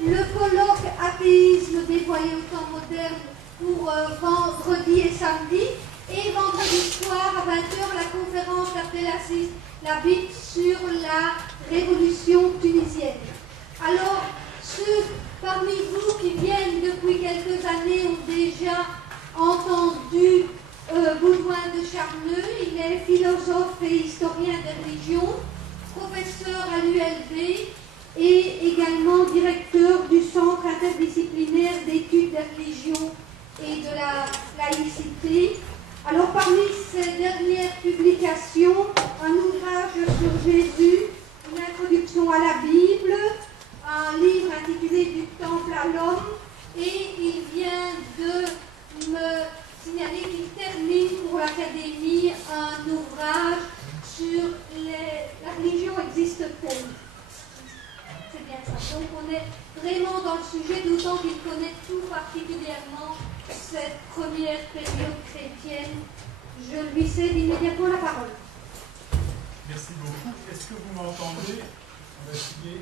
le colloque athéisme dévoilé au temps moderne pour vendredi et samedi, et vendredi soir à 20h la conférence d'Abdelaziz Labid sur la révolution tunisienne. Alors, ceux parmi vous qui viennent depuis quelques années ont déjà entendu Baudouin de Charneux. Il est philosophe et historien de religion, professeur à l'ULB et également directeur du Centre interdisciplinaire d'études de religion et de la laïcité. Alors, parmi ces dernières publications, un ouvrage sur Jésus, une introduction à la Bible, un livre intitulé Du Temple à l'homme, et il vient de me signaler qu'il termine pour l'Académie un ouvrage sur la religion existe-t-elle. C'est bien ça. Donc on est vraiment dans le sujet, d'autant qu'il connaît tout particulièrement cette première période chrétienne. Je lui cède immédiatement la parole. Merci beaucoup. Est-ce que vous m'entendez? On va essayer.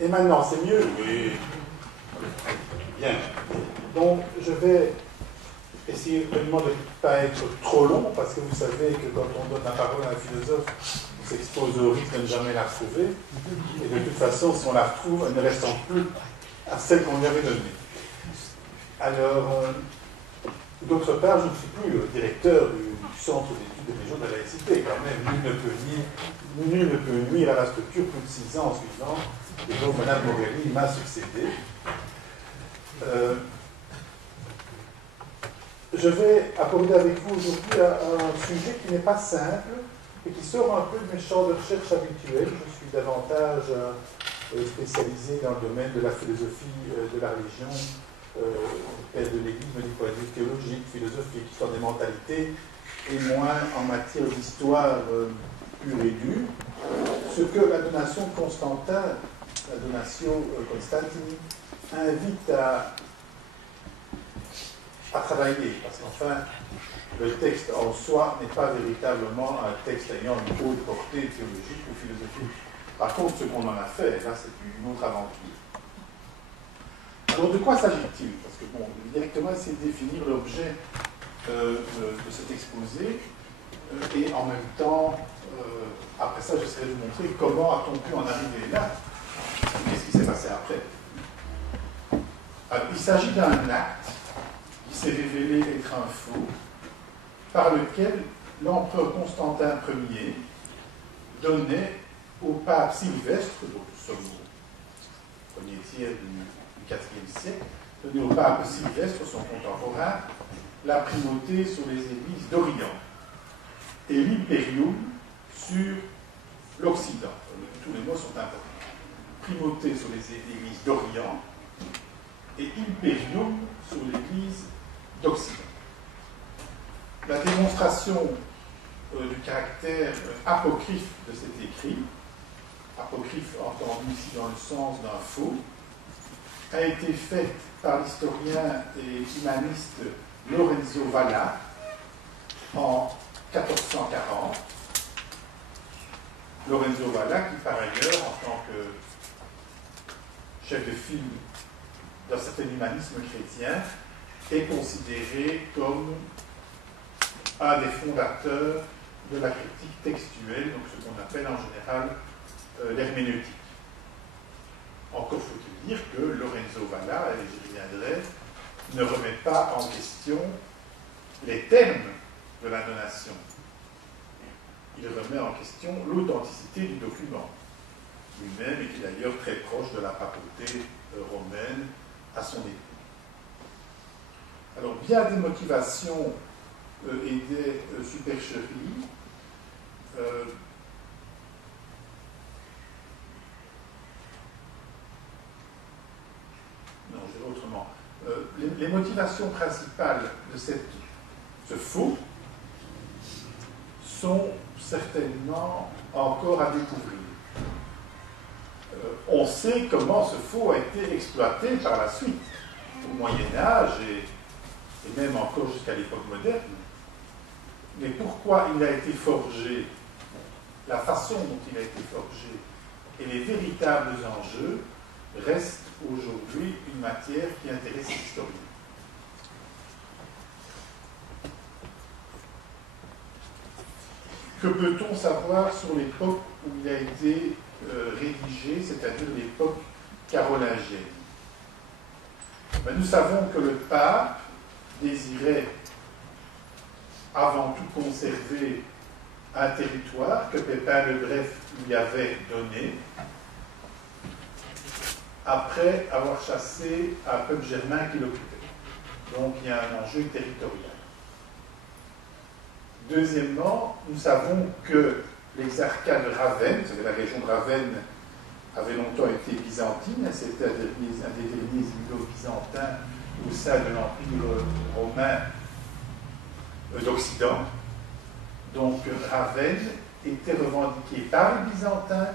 Et maintenant, c'est mieux? Oui. Bien. Donc, je vais essayer vraiment de ne pas être trop long, parce que vous savez que quand on donne la parole à un philosophe, on s'expose au risque de ne jamais la retrouver. Et de toute façon, si on la retrouve, elle ne ressemble plus à celle qu'on lui avait donnée. Alors, d'autre part, je ne suis plus directeur du Centre d'études de religion de la laïcité. Quand même, nul ne peut nuire à la structure plus de 6 ans suivant. Et donc, Mme Morelli m'a succédé. Je vais aborder avec vous aujourd'hui un sujet qui n'est pas simple et qui sort un peu de mes champs de recherche habituels. Je suis davantage spécialisé dans le domaine de la philosophie de la religion, père de l'Église, du point de vue théologique, philosophique, histoire des mentalités, et moins en matière d'histoire pure et dure. Ce que la donation Constantin, la donation Constantini, invite à travailler, parce qu'enfin, le texte en soi n'est pas véritablement un texte ayant une haute portée théologique ou philosophique. Par contre, ce qu'on en a fait, là, c'est une autre aventure. Alors, de quoi s'agit-il? Parce que, bon, directement, essayer de définir l'objet de cet exposé, et en même temps, après ça, j'essaierai de vous montrer comment a-t-on pu en arriver là. Qu'est-ce qui s'est passé après? Alors, il s'agit d'un acte qui s'est révélé être un faux, par lequel l'empereur Constantin Ier donnait au pape Sylvestre, donc nous sommes au premier tiers du IVe siècle, donnait au pape Sylvestre, son contemporain, la primauté sur les églises d'Orient et l'impérium sur l'Occident. Tous les mots sont importants. Primauté sur les églises d'Orient et impérium sur l'église d'Occident. La démonstration du caractère apocryphe de cet écrit, apocryphe entendu ici dans le sens d'un faux, a été faite par l'historien et humaniste Lorenzo Valla en 1440. Lorenzo Valla, qui par ailleurs, en tant que chef de file d'un certain humanisme chrétien, est considéré comme un des fondateurs de la critique textuelle, donc ce qu'on appelle en général l'herméneutique. Encore faut-il dire que Lorenzo Valla, et j'y reviendrai, ne remet pas en question les termes de la donation. Il remet en question l'authenticité du document. Lui-même était d'ailleurs très proche de la papauté romaine à son époque. Alors, bien des motivations et des supercheries, non, je dirais autrement. Les motivations principales de ce faux sont certainement encore à découvrir. On sait comment ce faux a été exploité par la suite, au Moyen-Âge et même encore jusqu'à l'époque moderne. Mais pourquoi il a été forgé, la façon dont il a été forgé et les véritables enjeux restent aujourd'hui une matière qui intéresse les historiens. Que peut-on savoir sur l'époque où il a été rédigé, c'est-à-dire l'époque carolingienne? Nous savons que le pape désirait avant tout conserver un territoire que Pépin le Bref lui avait donné après avoir chassé un peuple germain qui l'occupait. Donc il y a un enjeu territorial. Deuxièmement, nous savons que l'exarcat de Ravenne, vous savez, la région de Ravenne avait longtemps été byzantine, c'était un des derniers îlots byzantins au sein de l'Empire romain d'Occident. Donc Ravenne était revendiquée par les Byzantins,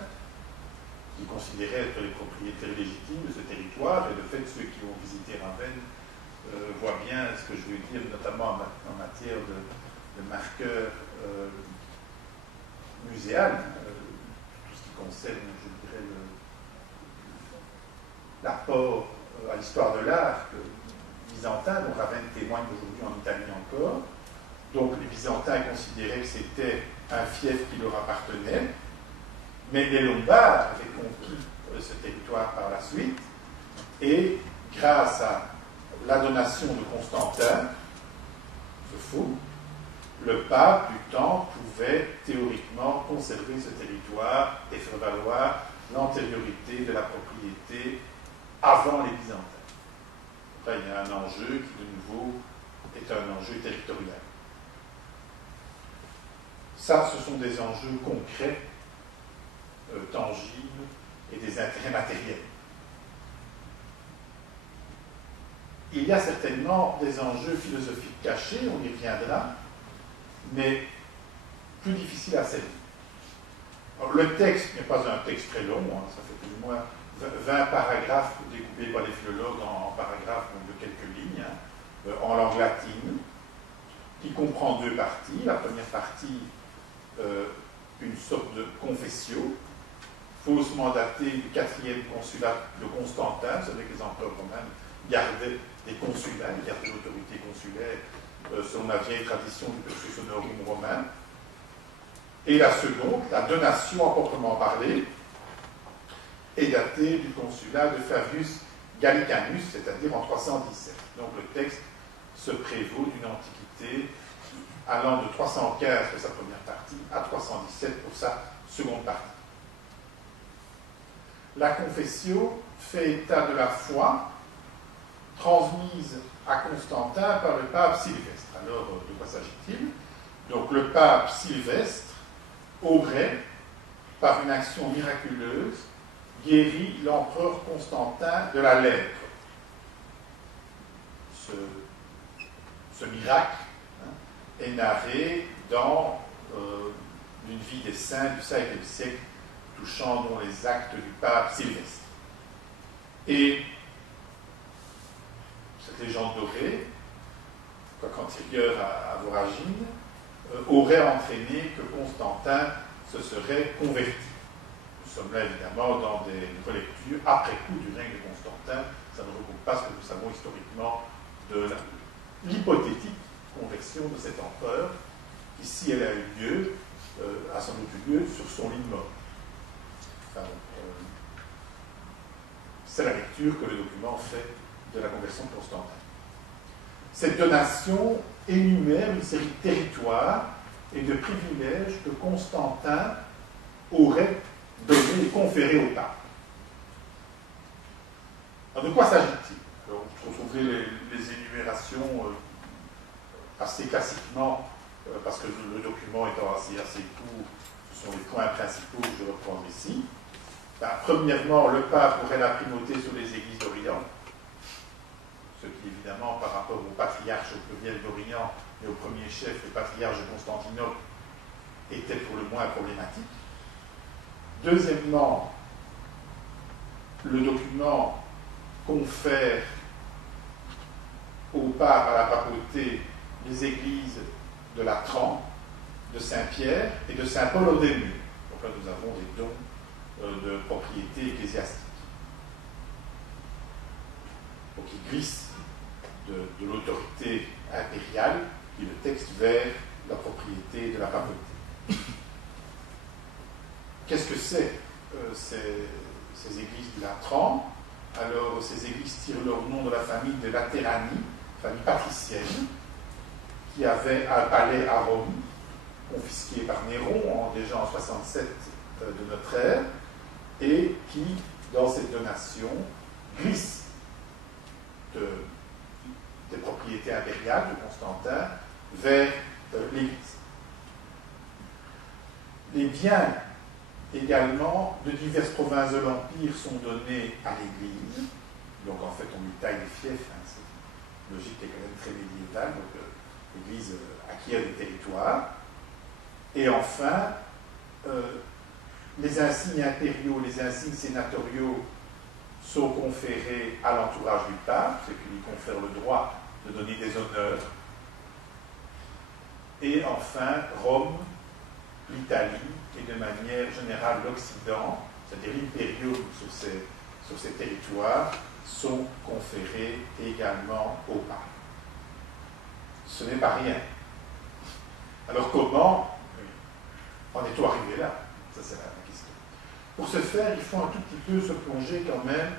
qui considéraient être les propriétaires légitimes de ce territoire, et de fait ceux qui ont visité Ravenne voient bien ce que je veux dire, notamment en matière de marqueurs muséal, tout ce qui concerne, je dirais, l'apport à l'histoire de l'art byzantin, dont Ravenne témoigne aujourd'hui en Italie encore. Donc les Byzantins considéraient que c'était un fief qui leur appartenait, mais les Lombards avaient conquis ce territoire par la suite, et grâce à la donation de Constantin, ce fou, le pape du temps pouvait théoriquement conserver ce territoire et faire valoir l'antériorité de la propriété avant les Byzantins. Là, il y a un enjeu qui, de nouveau, est un enjeu territorial. Ça, ce sont des enjeux concrets, tangibles et des intérêts matériels. Il y a certainement des enjeux philosophiques cachés, on y reviendra, mais plus difficile à saisir. Alors, le texte n'est pas un texte très long, hein, ça fait plus ou moins 20 paragraphes découpés par les philologues en paragraphes de quelques lignes, hein, en langue latine, qui comprend deux parties. La première partie, une sorte de confessio, faussement datée du 4e consulat de Constantin. Vous savez que les empereurs romains gardaient des consulats, ils gardaient l'autorité consulaire selon la vieille tradition du cursus honorum romain. Et la seconde, la donation à proprement parler, est datée du consulat de Fabius Gallicanus, c'est-à-dire en 317. Donc le texte se prévaut d'une antiquité allant de 315 pour sa première partie à 317 pour sa seconde partie. La confessio fait état de la foi transmise à Constantin par le pape Sylvestre. Alors, de quoi s'agit-il? Donc, le pape Sylvestre aurait, par une action miraculeuse, guéri l'empereur Constantin de la lèpre. Ce miracle est narré dans une vie des saints du 5e siècle, touchant dont les actes du pape Sylvestre. Et cette légende dorée, qu'antérieure à Voragine, aurait entraîné que Constantin se serait converti. Nous sommes là évidemment dans des relectures après coup du règne de Constantin. Ça ne regroupe pas ce que nous savons historiquement de l'hypothétique conversion de cet empereur, qui, si elle a eu lieu, a sans doute eu lieu sur son lit de mort. Enfin, c'est la lecture que le document fait de la conversion de Constantin. Cette donation énumère une série de territoires et de privilèges que Constantin aurait donnés et conférés au pape. Alors, de quoi s'agit-il? Vous trouverez les énumérations assez classiquement, parce que le document étant assez court, ce sont les points principaux que je reprends ici. Premièrement, le pape aurait la primauté sur les églises d'Orient, ce qui évidemment par rapport au patriarche au pluriel d'Orient et au premier chef, le patriarche de Constantinople, était pour le moins problématique. Deuxièmement, le document confère au pape, à la papauté, les églises de Latran, de Saint-Pierre et de Saint-Paul au début. Donc là, nous avons des dons de propriété ecclésiastique. donc il glisse de l'autorité impériale, dit le texte, vers la propriété de la papauté. Qu'est-ce que c'est ces églises du Latran? Alors, ces églises tirent leur nom de la famille de Laterani, famille patricienne, qui avait un palais à Rome, confisqué par Néron déjà en 67 de notre ère, et qui, dans cette donation, glisse des propriétés impériales de Constantin vers l'Église. Les biens également de diverses provinces de l'Empire sont donnés à l'Église. Donc en fait, on lui taille les fiefs. Hein, cette logique est quand même très médiévale. Donc l'Église acquiert des territoires. Et enfin, les insignes impériaux, les insignes sénatoriaux sont conférés à l'entourage du pape, ce qui lui confère le droit de donner des honneurs. Et enfin, Rome, l'Italie et de manière générale l'Occident, c'est-à-dire l'impérium sur ces territoires, sont conférés également au pape. Ce n'est pas rien. Alors comment en est-on arrivé là? Ça c'est la question. Pour ce faire, il faut un tout petit peu se plonger quand même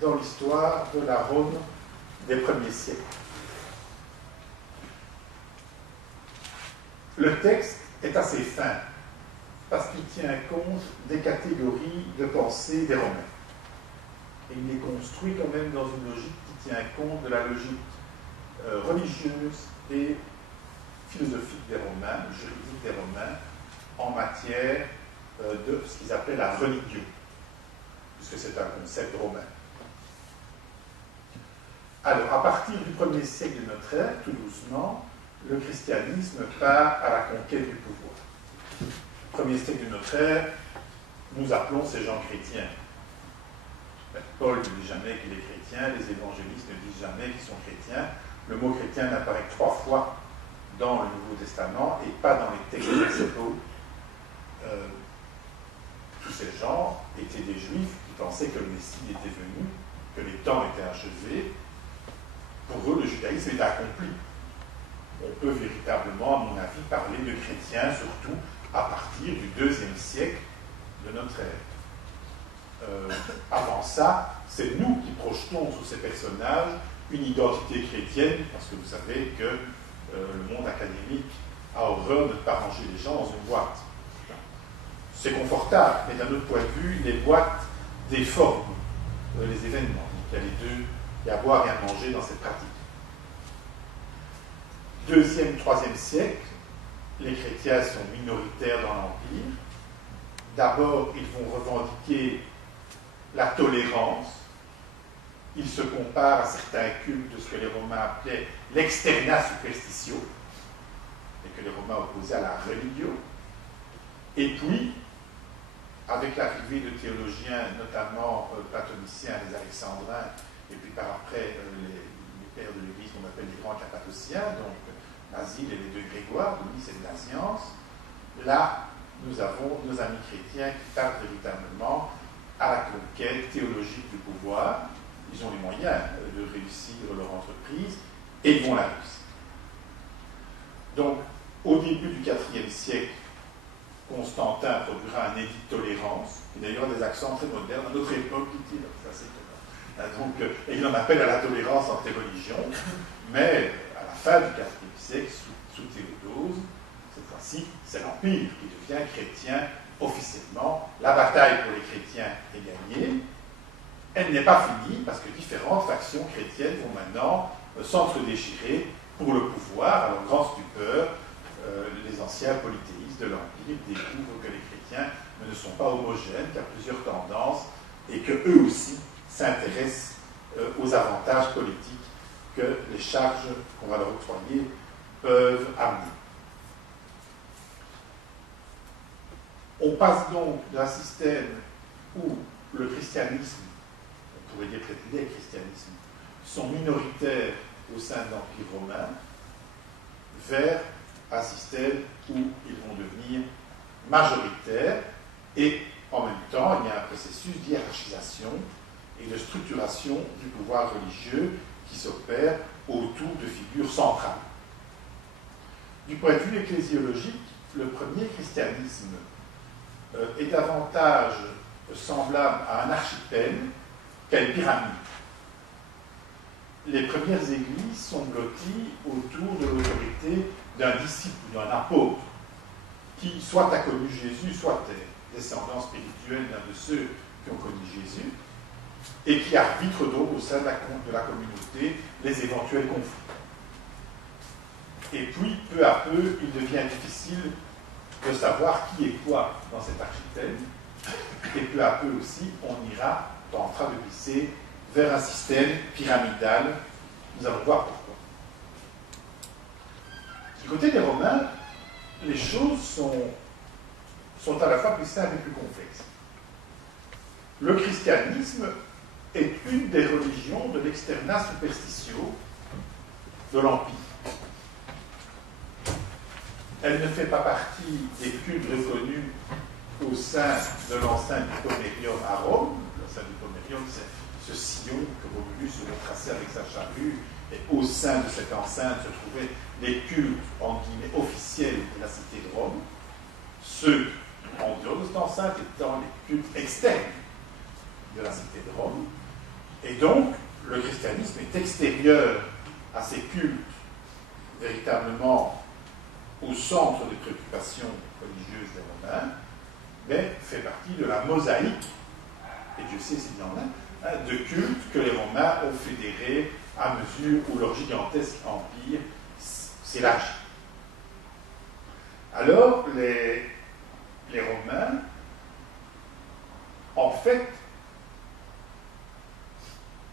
dans l'histoire de la Rome des premiers siècles. Le texte est assez fin parce qu'il tient compte des catégories de pensée des Romains. Et il est construit quand même dans une logique qui tient compte de la logique religieuse et philosophique des Romains, juridique des Romains, en matière de ce qu'ils appelaient la religion, puisque c'est un concept romain. Alors, à partir du 1er siècle de notre ère, tout doucement, le christianisme part à la conquête du pouvoir. Au 1er siècle de notre ère, nous appelons ces gens chrétiens. Paul ne dit jamais qu'il est chrétien, les évangélistes ne disent jamais qu'ils sont chrétiens. Le mot chrétien n'apparaît que 3 fois dans le Nouveau Testament et pas dans les textes principaux. Tous ces gens étaient des juifs qui pensaient que le Messie était venu, que les temps étaient achevés. Pour eux, le judaïsme est accompli. On peut véritablement, à mon avis, parler de chrétiens, surtout à partir du 2e siècle de notre ère. Avant ça, c'est nous qui projetons sur ces personnages une identité chrétienne, parce que vous savez que le monde académique a horreur de ne pas ranger les gens dans une boîte. C'est confortable, mais d'un autre point de vue, les boîtes déforment les événements. Donc, il y a les deux, il y a à boire et à manger dans cette pratique. 2e, 3e siècle, les chrétiens sont minoritaires dans l'Empire. D'abord, ils vont revendiquer la tolérance. Ils se comparent à certains cultes de ce que les Romains appelaient l'externa superstitio, et que les Romains opposaient à la religion. Et puis, avec l'arrivée de théologiens, notamment platoniciens, les alexandrins, et puis par après les pères de l'Église qu'on appelle les grands cappadociens, donc Basile et les 2 Grégoire, Louis c'est de la science, là, nous avons nos amis chrétiens qui partent véritablement à la conquête théologique du pouvoir. Ils ont les moyens de réussir leur entreprise et ils vont la réussir. Donc, au début du IVe siècle, Constantin produira un édit de tolérance, qui d'ailleurs a des accents très modernes, à notre époque, dit-il, ça c'est étonnant. Donc, et il en appelle à la tolérance entre les religions, mais à la fin du IVe siècle, sous Théodose, cette fois-ci, c'est l'Empire qui devient chrétien officiellement. La bataille pour les chrétiens est gagnée. Elle n'est pas finie parce que différentes factions chrétiennes vont maintenant s'entre-déchirer pour le pouvoir. Alors, grande stupeur, les anciens polythéistes de l'Empire découvrent que les chrétiens ne sont pas homogènes, qu'il y a plusieurs tendances et qu'eux aussi s'intéressent aux avantages politiques que les charges qu'on va leur octroyer peuvent amener. On passe donc d'un système où le christianisme, on pourrait dire que les christianismes, sont minoritaires au sein de l'Empire romain, vers un système où ils vont devenir majoritaires et en même temps il y a un processus d'hiérarchisation et de structuration du pouvoir religieux qui s'opère autour de figures centrales. Du point de vue ecclésiologique, le premier christianisme est davantage semblable à un archipel qu'à une pyramide. Les premières églises sont blotties autour de l'autorité d'un disciple, d'un apôtre, qui soit a connu Jésus, soit est descendant spirituel d'un de ceux qui ont connu Jésus, et qui arbitre donc au sein de la communauté les éventuels conflits. Et puis, peu à peu, il devient difficile de savoir qui est quoi dans cet archipel, et peu à peu aussi, on tentera de glisser vers un système pyramidal. Nous allons voir pourquoi. Du côté des Romains, les choses sont à la fois plus simples et plus complexes. Le christianisme est une des religions de l'externa superstitio de l'Empire. Elle ne fait pas partie des cultes reconnus au sein de l'enceinte du Pomerium à Rome. L'enceinte du Pomerium, c'est ce sillon que Romulus aurait tracé avec sa charrue, et au sein de cette enceinte se trouvaient les cultes, en guillemets, officiels de la cité de Rome, ceux en dehors de cette enceinte étant les cultes externes de la cité de Rome. Et donc, le christianisme est extérieur à ces cultes véritablement au centre des préoccupations religieuses des Romains, mais fait partie de la mosaïque, et Dieu sait s'il y en a, de cultes que les Romains ont fédérés à mesure où leur gigantesque empire s'élargit. Alors, les Romains, en fait,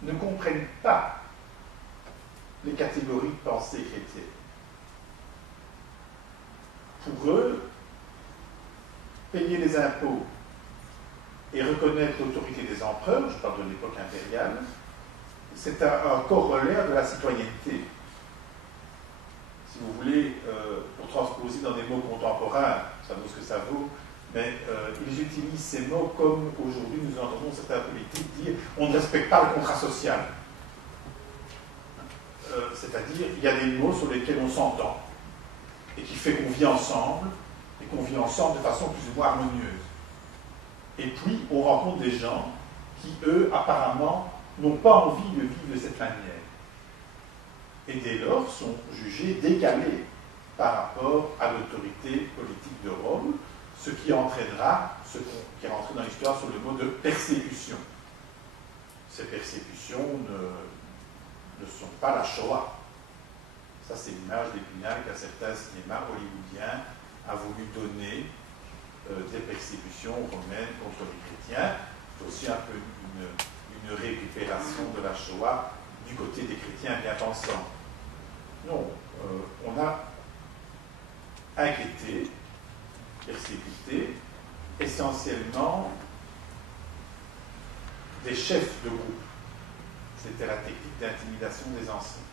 ne comprennent pas les catégories de pensée chrétienne. Pour eux, payer les impôts et reconnaître l'autorité des empereurs, je parle de l'époque impériale, c'est un corollaire de la citoyenneté. Si vous voulez, pour transposer dans des mots contemporains, ça vaut ce que ça vaut, mais ils utilisent ces mots comme aujourd'hui nous entendons certains politiques dire on ne respecte pas le contrat social. C'est-à-dire, il y a des mots sur lesquels on s'entend et qui fait qu'on vit ensemble, et qu'on vit ensemble de façon plus ou moins harmonieuse. Et puis, on rencontre des gens qui, eux, apparemment, n'ont pas envie de vivre de cette manière. Et dès lors, sont jugés décalés par rapport à l'autorité politique de Rome, ce qui entraînera ce qui est rentré dans l'histoire sur le mot de persécution. Ces persécutions ne sont pas la Shoah. Ça, c'est l'image d'Épinal qu'un certain cinéma hollywoodien a voulu donner des persécutions romaines contre les chrétiens. C'est aussi un peu une récupération de la Shoah du côté des chrétiens bien pensants. Non, on a inquiété, persécuté, essentiellement des chefs de groupe. C'était la technique d'intimidation des anciens.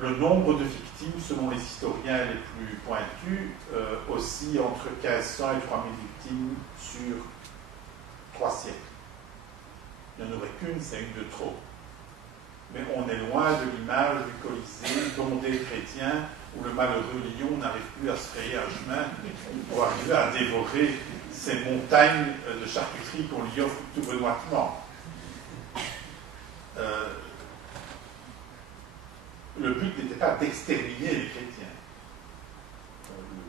Le nombre de victimes, selon les historiens les plus pointus, oscille entre 1500 et 3000 victimes sur 3 siècles. Il n'y en aurait qu'une, c'est une de trop. Mais on est loin de l'image du Colisée, bondé de chrétiens, où le malheureux lion n'arrive plus à se frayer un chemin pour arriver à dévorer ces montagnes de charcuterie qu'on lui offre tout benoîtement. Le but n'était pas d'exterminer les chrétiens.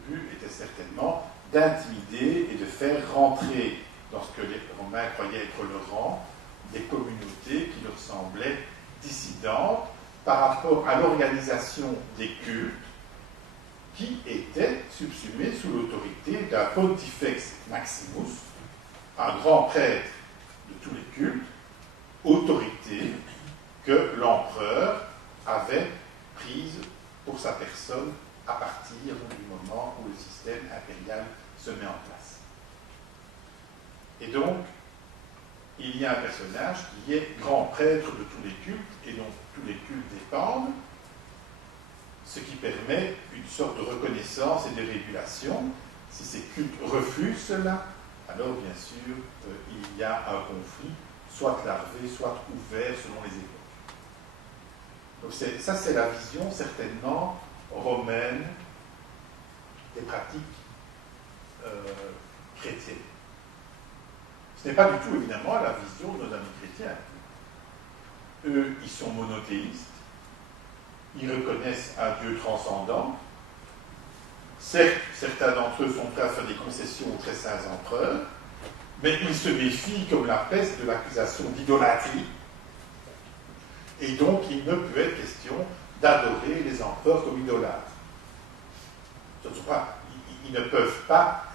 Le but était certainement d'intimider et de faire rentrer dans ce que les Romains croyaient être le rang des communautés qui leur semblaient dissidentes par rapport à l'organisation des cultes qui étaient subsumés sous l'autorité d'un Pontifex Maximus, un grand prêtre de tous les cultes, autorité que l'empereur avait prise pour sa personne à partir du moment où le système impérial se met en place. Et donc, il y a un personnage qui est grand prêtre de tous les cultes et dont tous les cultes dépendent, ce qui permet une sorte de reconnaissance et de régulation. Si ces cultes refusent cela, alors bien sûr, il y a un conflit soit larvés, soit ouverts selon les époques. Donc ça, c'est la vision certainement romaine des pratiques chrétiennes. Ce n'est pas du tout, évidemment, la vision de nos amis chrétiens. Eux, ils sont monothéistes, ils reconnaissent un Dieu transcendant. Certes, certains d'entre eux sont prêts à faire des concessions aux très saints empereurs, mais ils se méfient comme la peste de l'accusation d'idolâtrie. Et donc, il ne peut être question d'adorer les empereurs comme idolâtres. Ils ne peuvent pas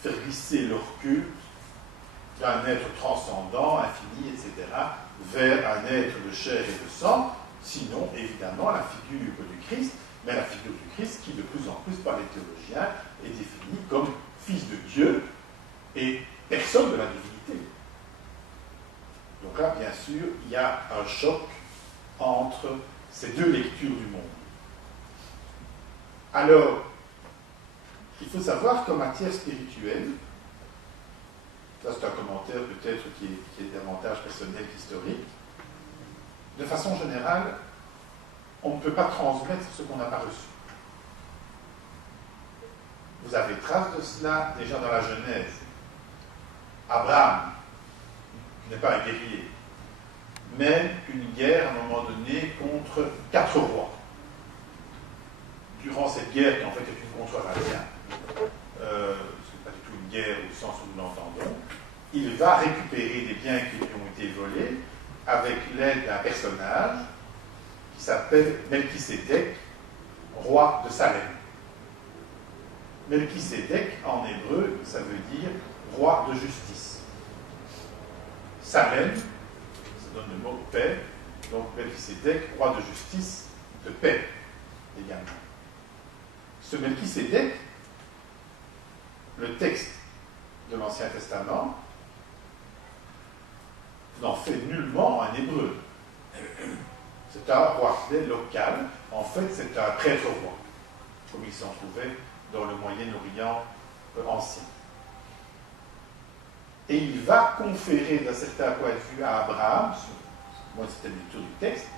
faire glisser leur culte d'un être transcendant, infini, etc., vers un être de chair et de sang, sinon, évidemment, la figure du Christ, mais la figure du Christ qui, de plus en plus, par les théologiens, est définie comme fils de Dieu et personne de la divinité. Donc là, bien sûr, il y a un choc entre ces deux lectures du monde. Alors, il faut savoir qu'en matière spirituelle, ça c'est un commentaire peut-être qui est davantage personnel qu'historique, de façon générale, on ne peut pas transmettre ce qu'on n'a pas reçu. Vous avez trace de cela déjà dans la Genèse. Abraham, qui n'est pas un guerrier, mène une guerre à un moment donné contre 4 rois. Durant cette guerre, qui en fait est une contre-radia, ce n'est pas du tout une guerre au sens où nous l'entendons, il va récupérer des biens qui lui ont été volés avec l'aide d'un personnage qui s'appelle Melchisédek, roi de Salem. Melchisédek, en hébreu, ça veut dire roi de justice. Salem, ça donne le mot paix, donc Melchisédek, roi de justice, de paix également. Ce Melchisédek, le texte de l'Ancien Testament, n'en fait nullement un hébreu. C'est un roi local, en fait c'est un prêtre-roi, comme il s'en trouvait dans le Moyen-Orient ancien. Et il va conférer d'un certain point de vue à Abraham, moi c'était le tour du texte,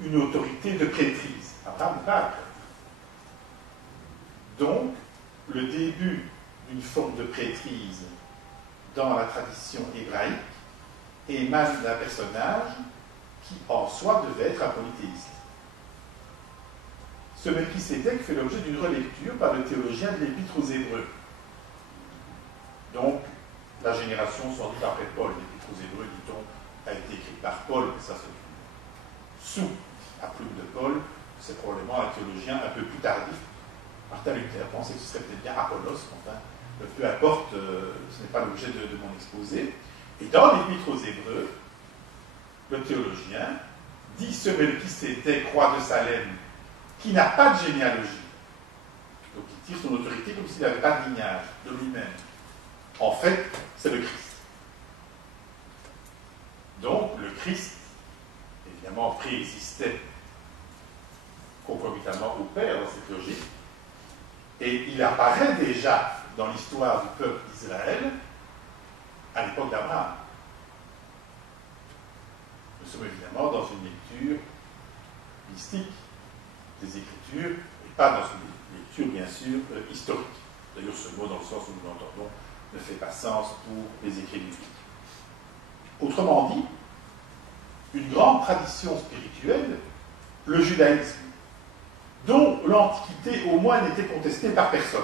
une autorité de prêtrise. Abraham n'est pas un prêtre. Donc, le début d'une forme de prêtrise dans la tradition hébraïque émane d'un personnage qui, en soi, devait être un polythéiste. Ce Melchisédek fait l'objet d'une relecture par le théologien de l'Épître aux Hébreux. Donc, la génération sans doute après Paul, l'Épître aux Hébreux, dit-on, a été écrite par Paul, mais ça c'est sous la plume de Paul, c'est probablement un théologien un peu plus tardif. Martin Luther pensait que ce serait peut-être bien Apollos, enfin, peu importe, ce n'est pas l'objet de mon exposé. Et dans l'Épître aux Hébreux, le théologien dit ce Melchisédek, roi de Salem, qui n'a pas de généalogie. Donc il tire son autorité comme s'il n'avait pas de lignage de lui-même. En fait, c'est le Christ. Donc le Christ, évidemment, préexistait concomitamment au Père dans cette logique, et il apparaît déjà dans l'histoire du peuple d'Israël à l'époque d'Abraham. Nous sommes évidemment dans une lecture mystique des Écritures, et pas dans une lecture, bien sûr, historique. D'ailleurs, ce mot, dans le sens où nous l'entendons, ne fait pas sens pour les écrits bibliques. Autrement dit, une grande tradition spirituelle, le judaïsme, dont l'Antiquité au moins n'était contestée par personne.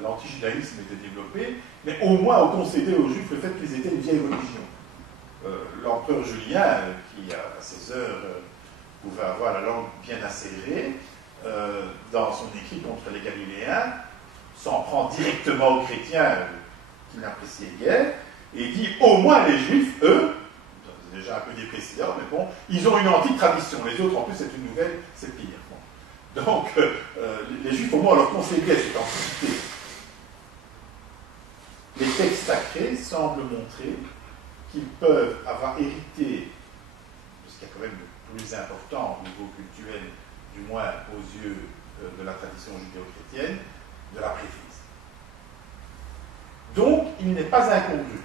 L'antijudaïsme était développé, mais au moins on concédait aux Juifs le fait qu'ils étaient une vieille religion. L'empereur Julien, qui à ses heures pouvait avoir la langue bien acérée, dans son écrit contre les Galiléens, s'en prend directement aux chrétiens qui n'appréciaient guère, et dit au moins les Juifs, eux, c'est déjà un peu déprécié, mais bon, ils ont une antique tradition. Les autres, en plus, c'est une nouvelle, c'est pire. Bon. Donc, les Juifs, au moins, leur concédaient cette antiquité. Les textes sacrés semblent montrer qu'ils peuvent avoir hérité de ce qui est quand même le plus important au niveau culturel, du moins aux yeux de la tradition judéo-chrétienne, de la prêtrise. Donc, il n'est pas incongru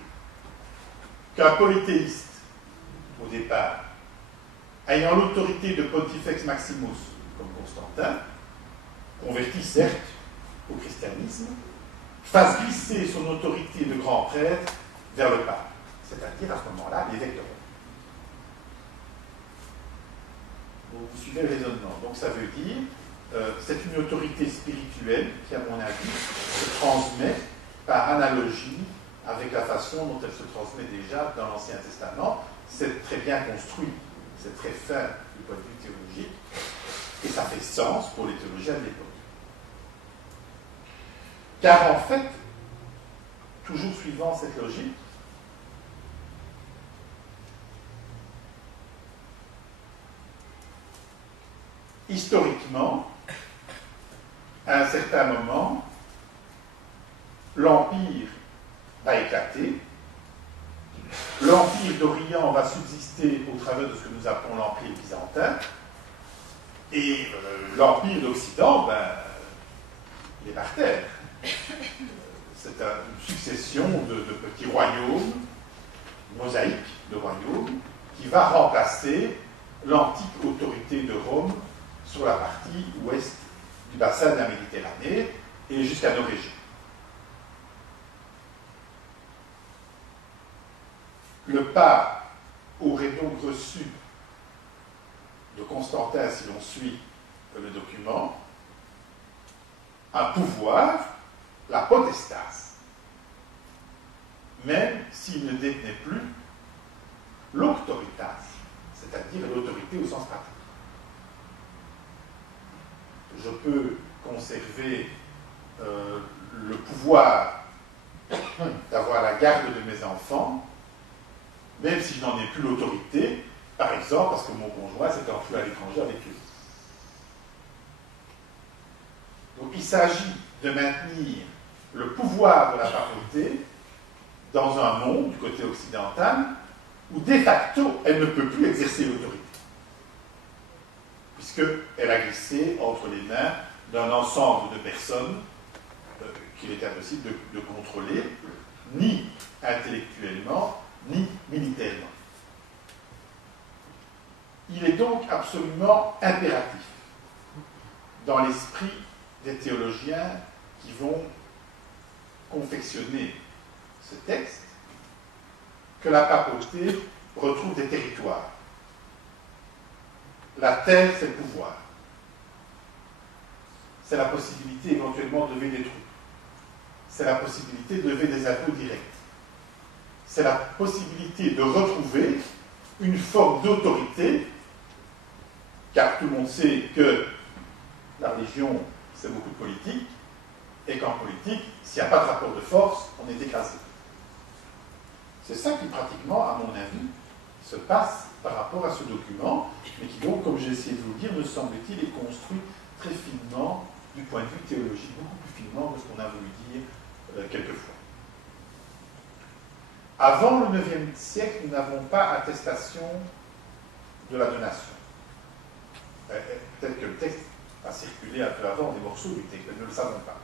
qu'un polythéiste, au départ, ayant l'autorité de Pontifex Maximus, comme Constantin, converti certes au christianisme, fasse glisser son autorité de grand prêtre vers le pape, c'est-à-dire à ce moment-là l'évêque de Rome. Vous suivez le raisonnement. Donc ça veut dire, c'est une autorité spirituelle qui, à mon avis, se transmet par analogie avec la façon dont elle se transmet déjà dans l'Ancien Testament. C'est très bien construit, c'est très fin du point de vue théologique, et ça fait sens pour les théologiens de l'époque. Car en fait, toujours suivant cette logique, historiquement, à un certain moment, l'Empire va éclater, l'Empire d'Orient va subsister au travers de ce que nous appelons l'Empire byzantin, et l'Empire d'Occident, il est par terre. C'est une succession de petits royaumes, mosaïques de royaumes, qui va remplacer l'antique autorité de Rome sur la partie ouest du bassin de la Méditerranée et jusqu'à nos régions. Le pape aurait donc reçu de Constantin, si l'on suit le document, un pouvoir, la potestas, même s'il ne détenait plus l'auctoritas, c'est-à-dire l'autorité au sens pratique. Je peux conserver le pouvoir d'avoir la garde de mes enfants, même si je n'en ai plus l'autorité, par exemple parce que mon conjoint s'est enfui à l'étranger avec eux. Donc il s'agit de maintenir le pouvoir de la papauté dans un monde, du côté occidental, où de facto, elle ne peut plus exercer l'autorité, puisqu'elle a glissé entre les mains d'un ensemble de personnes qu'il est impossible de contrôler, ni intellectuellement, ni militairement. Il est donc absolument impératif, dans l'esprit des théologiens qui vont confectionner ce texte, que la papauté retrouve des territoires. La terre, c'est le pouvoir. C'est la possibilité éventuellement de lever des troupes. C'est la possibilité de lever des impôts directs. C'est la possibilité de retrouver une forme d'autorité, car tout le monde sait que la religion, c'est beaucoup de politique, et qu'en politique, s'il n'y a pas de rapport de force, on est écrasé. C'est ça qui, pratiquement, à mon avis, se passe par rapport à ce document, mais qui donc, comme j'ai essayé de vous le dire, me semble-t-il, est construit très finement du point de vue théologique, beaucoup plus finement que ce qu'on a voulu dire quelquefois. Avant le IXe siècle, nous n'avons pas attestation de la donation. Peut-être que le texte a circulé un peu avant des morceaux du texte, mais nous ne le savons pas.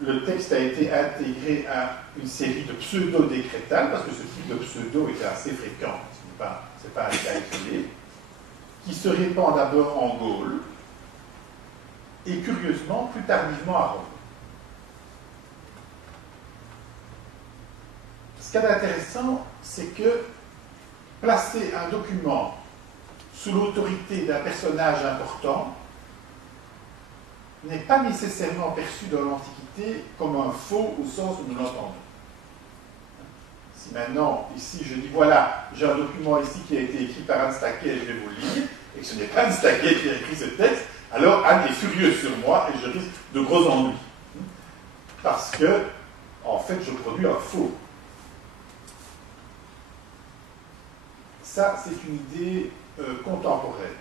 Le texte a été intégré à une série de pseudo-décrétales, parce que ce type de pseudo était assez fréquent, ce n'est pas un cas isolé, qui se répand d'abord en Gaule, et curieusement, plus tardivement à Rome. Ce qui est intéressant, c'est que placer un document sous l'autorité d'un personnage important n'est pas nécessairement perçu dans l'Antiquité comme un faux au sens où nous l'entendons. Si maintenant, ici, je dis, voilà, j'ai un document ici qui a été écrit par Anne Staquet, je vais vous le lire, et que ce n'est pas Anne Staquet qui a écrit ce texte, alors Anne est furieuse sur moi et je risque de gros ennuis. Parce que, en fait, je produis un faux. Ça, c'est une idée contemporaine.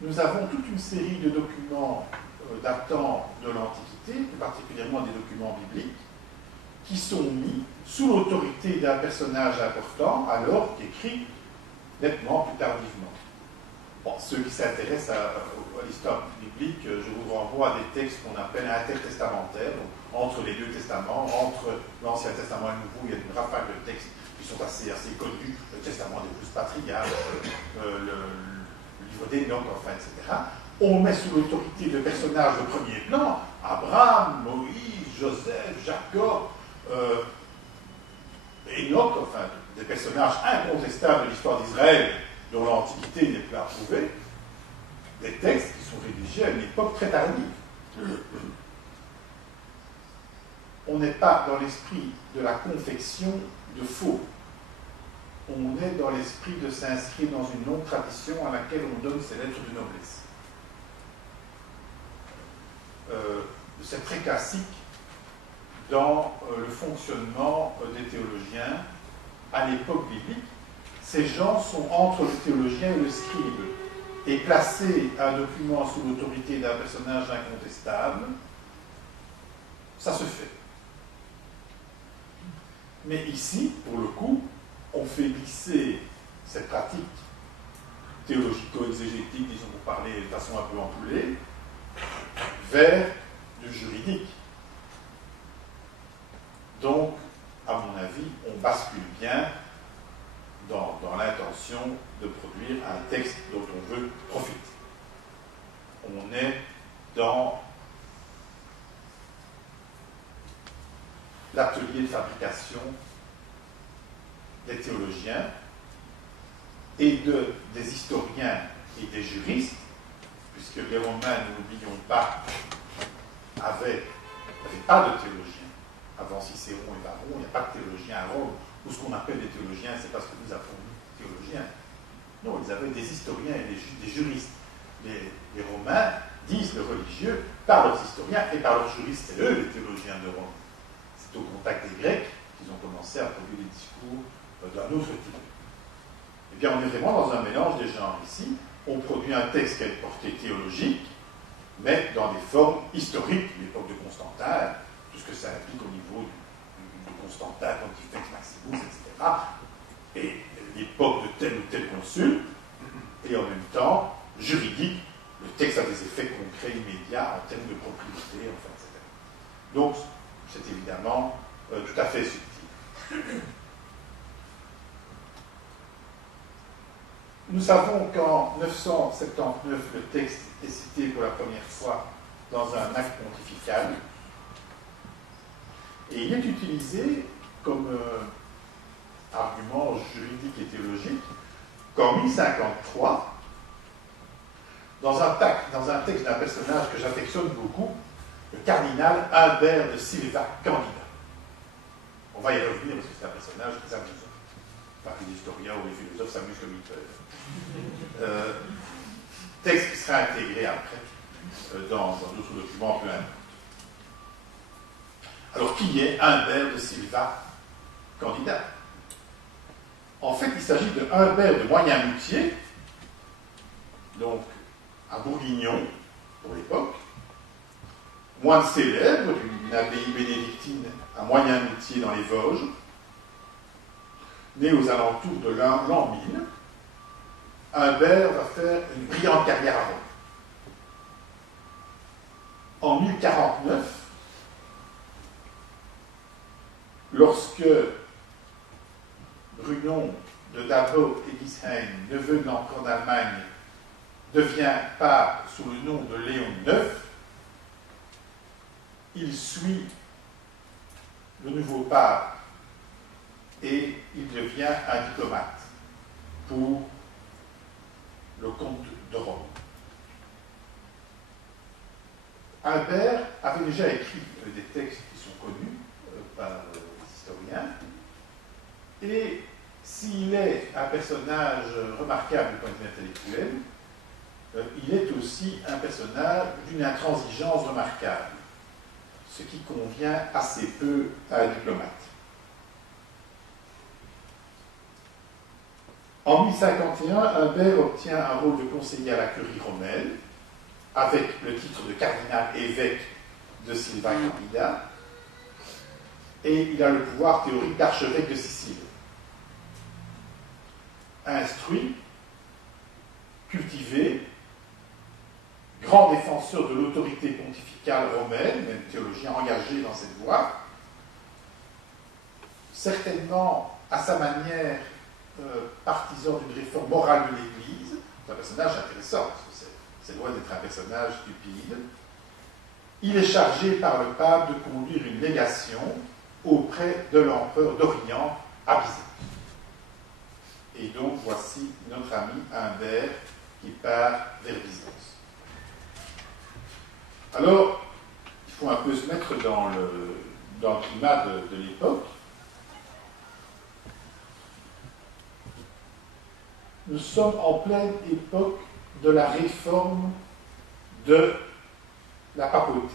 Nous avons toute une série de documents datant de l'Antiquité, plus particulièrement des documents bibliques, qui sont mis sous l'autorité d'un personnage important, alors qu'écrit nettement plus tardivement. Bon, ceux qui s'intéressent à l'histoire biblique, je vous renvoie à des textes qu'on appelle intertestamentaires, donc entre les deux testaments, entre l'Ancien Testament et le Nouveau, il y a une rafale de textes qui sont assez connus, le Testament des 12 patriarches, le livre d'Enoch, enfin, etc. On met sous l'autorité de personnages de premier plan, Abraham, Moïse, Joseph, Jacob, Enoch, enfin, des personnages incontestables de l'histoire d'Israël, dont l'Antiquité n'est plus à prouver, des textes qui sont rédigés à une époque très tardive. On n'est pas dans l'esprit de la confection de faux. On est dans l'esprit de s'inscrire dans une longue tradition à laquelle on donne ses lettres de noblesse. C'est très classique dans le fonctionnement des théologiens à l'époque biblique. Ces gens sont entre le théologien et le scribe. Et placer un document sous l'autorité d'un personnage incontestable, ça se fait. Mais ici, pour le coup, on fait glisser cette pratique théologico-exégétique, disons pour parler de façon un peu emploulée, vers du juridique. Donc, à mon avis, on bascule bien dans l'intention de produire un texte dont on veut profiter. On est dans l'atelier de fabrication des théologiens et des historiens et des juristes, puisque les Romains, ne l'oublions pas, n'avaient pas de théologiens. Avant Cicéron et Varron, il n'y a pas de théologiens à Rome. Ou ce qu'on appelle des théologiens, c'est parce que nous avons dit théologiens. Non, ils avaient des historiens et des juristes. Les Romains disent le religieux par leurs historiens et par leurs juristes. C'est eux les théologiens de Rome. C'est au contact des Grecs qu'ils ont commencé à produire des discours d'un autre type. Eh bien, on est vraiment dans un mélange des genres ici. On produit un texte qui a une portée théologique, mais dans des formes historiques, l'époque de Constantin, tout ce que ça implique au niveau de Constantin, Pontifex Maximus, etc. Et l'époque de tel ou tel consul, et en même temps, juridique, le texte a des effets concrets, immédiats, en termes de propriété, enfin, etc. Donc, c'est évidemment tout à fait subtil. Nous savons qu'en 979, le texte est cité pour la première fois dans un acte pontifical, et il est utilisé comme argument juridique et théologique qu'en 1053, dans un texte d'un personnage que j'affectionne beaucoup, le cardinal Albert de Silva Candida. On va y revenir parce que c'est un personnage très amusant. Enfin, les historiens ou les philosophes s'amusent comme ils peuvent. Texte qui sera intégré après dans d'autres documents, peu importe. Alors, qui est Humbert de Silva Candida? En fait, il s'agit de Humbert de Moyen-Moutier, donc un bourguignon pour l'époque, moine célèbre d'une abbaye bénédictine à Moyen-Moutier dans les Vosges, né aux alentours de l'an 1000. Humbert va faire une brillante carrière à Rome. En 1049, lorsque Brunon de Dabo et Gisheim, neveu de l'empereur d'Allemagne, devient pape sous le nom de Léon IX, il suit le nouveau pape et il devient un diplomate pour le comte de Rome. Albert avait déjà écrit des textes qui sont connus par les historiens, et s'il est un personnage remarquable du point de vue intellectuel, il est aussi un personnage d'une intransigeance remarquable, ce qui convient assez peu à un diplomate. En 1051, Humbert obtient un rôle de conseiller à la curie romaine, avec le titre de cardinal-évêque de Silva Candida, et il a le pouvoir théorique d'archevêque de Sicile. Instruit cultivé, grand défenseur de l'autorité pontificale romaine, même théologien engagé dans cette voie, certainement à sa manière partisan d'une réforme morale de l'Église. C'est un personnage intéressant, parce que c'est loin d'être un personnage stupide. Il est chargé par le pape de conduire une légation auprès de l'empereur d'Orient à Byzance. Et donc voici notre ami Humbert qui part vers Byzance. Alors, il faut un peu se mettre dans le climat de l'époque. Nous sommes en pleine époque de la réforme de la papauté.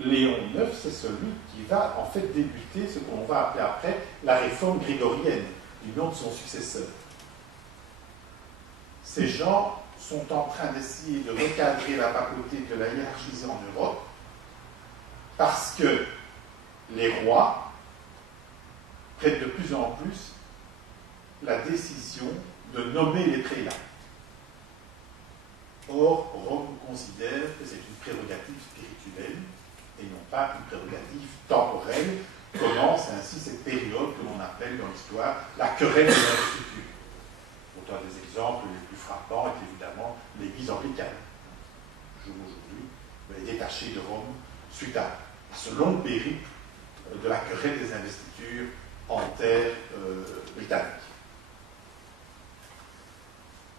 Léon IX, c'est celui qui va en fait débuter ce qu'on va appeler après la réforme grégorienne, du nom de son successeur. Ces gens sont en train d'essayer de recadrer la papauté, de la hiérarchiser en Europe, parce que les rois prennent de plus en plus la décision de nommer les prélats. Or, Rome considère que c'est une prérogative spirituelle et non pas une prérogative temporelle. Commence ainsi cette période que l'on appelle dans l'histoire la querelle des instituts. Autant des exemples les plus frappants est évidemment l'Église anglicane. Aujourd'hui, elle est détachée de Rome suite à ce long périple de la querelle des investitures en terre britannique.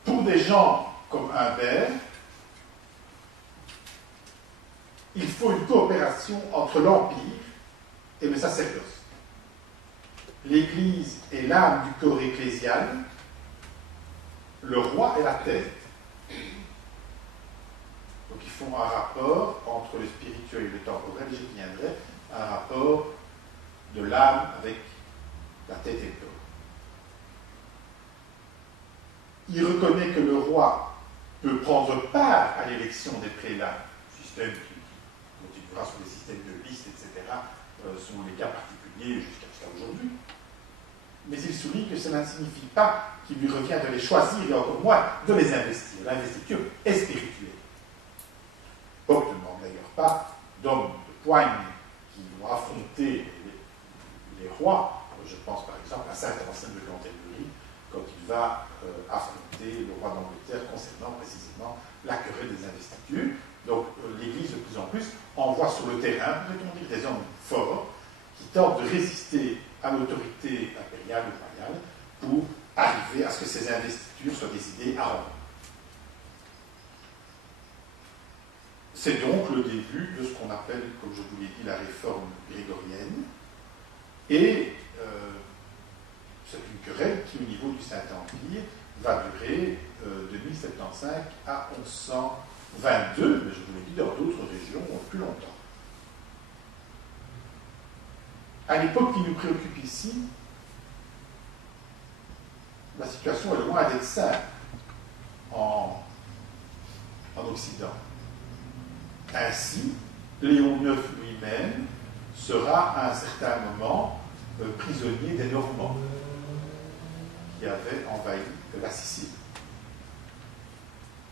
Pour des gens comme Humbert, il faut une coopération entre l'Empire et le sacerdoce. L'Église est l'âme du corps ecclésial, le roi est la tête. Donc ils font un rapport entre le spirituel et le temporel, j'y viendrai, un rapport de l'âme avec la tête et le corps. Il reconnaît que le roi peut prendre part à l'élection des prélats, système qui continuera sur les systèmes de liste, etc., sont les cas particuliers jusqu'à aujourd'hui. Mais il souligne que cela ne signifie pas qu'il lui revient de les choisir et encore moins de les investir. L'investiture est spirituelle. Bob ne demande d'ailleurs pas d'hommes de poigne qui vont affronter les rois. Je pense par exemple à saint Anselme de Canterbury, quand il va affronter le roi d'Angleterre concernant précisément la querelle des investitures. Donc l'Église de plus en plus envoie sur le terrain, pourrait-on dire, des hommes forts qui tentent de résister à l'autorité impériale ou royale pour arriver à ce que ces investitures soient décidées à Rome. C'est donc le début de ce qu'on appelle, comme je vous l'ai dit, la réforme grégorienne. Et c'est une querelle qui, au niveau du Saint-Empire, va durer de 1075 à 1122, mais je vous l'ai dit, dans d'autres régions plus longtemps. À l'époque qui nous préoccupe ici, la situation est loin d'être simple en Occident. Ainsi, Léon IX lui-même sera à un certain moment prisonnier des Normands qui avaient envahi la Sicile.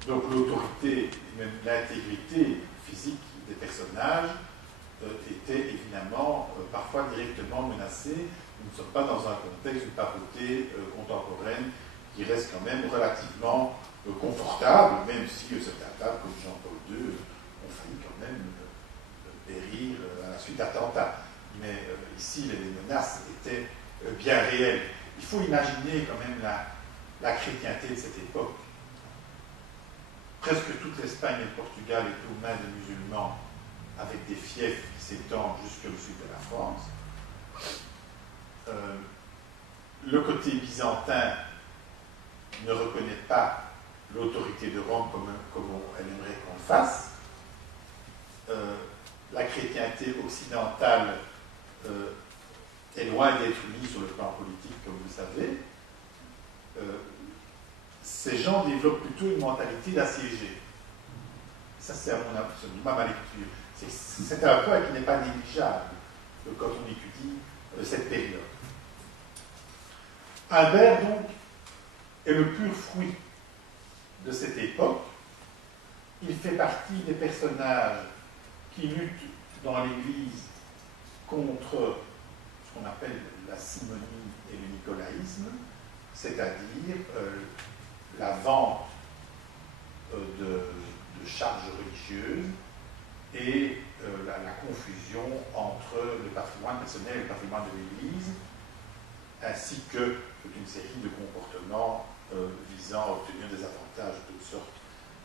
Donc l'autorité et même l'intégrité physique des personnages étaient évidemment parfois directement menacées. Nous ne sommes pas dans un contexte de papauté contemporaine qui reste quand même relativement confortable, même si certains papes comme Jean-Paul II ont failli quand même périr à la suite d'attentats. Mais ici, les menaces étaient bien réelles. Il faut imaginer quand même la chrétienté de cette époque. Presque toute l'Espagne et le Portugal est aux mains des musulmans, avec des fiefs qui s'étendent jusqu'au sud de la France. Le côté byzantin ne reconnaît pas l'autorité de Rome comme elle aimerait qu'on le fasse. La chrétienté occidentale est loin d'être unie sur le plan politique, comme vous le savez. Ces gens développent plutôt une mentalité d'assiégé. Ça, c'est ma lecture. C'est un point qui n'est pas négligeable quand on étudie cette période. Humbert, donc, est le pur fruit de cette époque. Il fait partie des personnages qui luttent dans l'Église contre ce qu'on appelle la simonie et le nicolaïsme, c'est-à-dire la vente de charges religieuses et la confusion entre le patrimoine personnel et le patrimoine de l'Église, ainsi que toute une série de comportements visant à obtenir des avantages de toutes sortes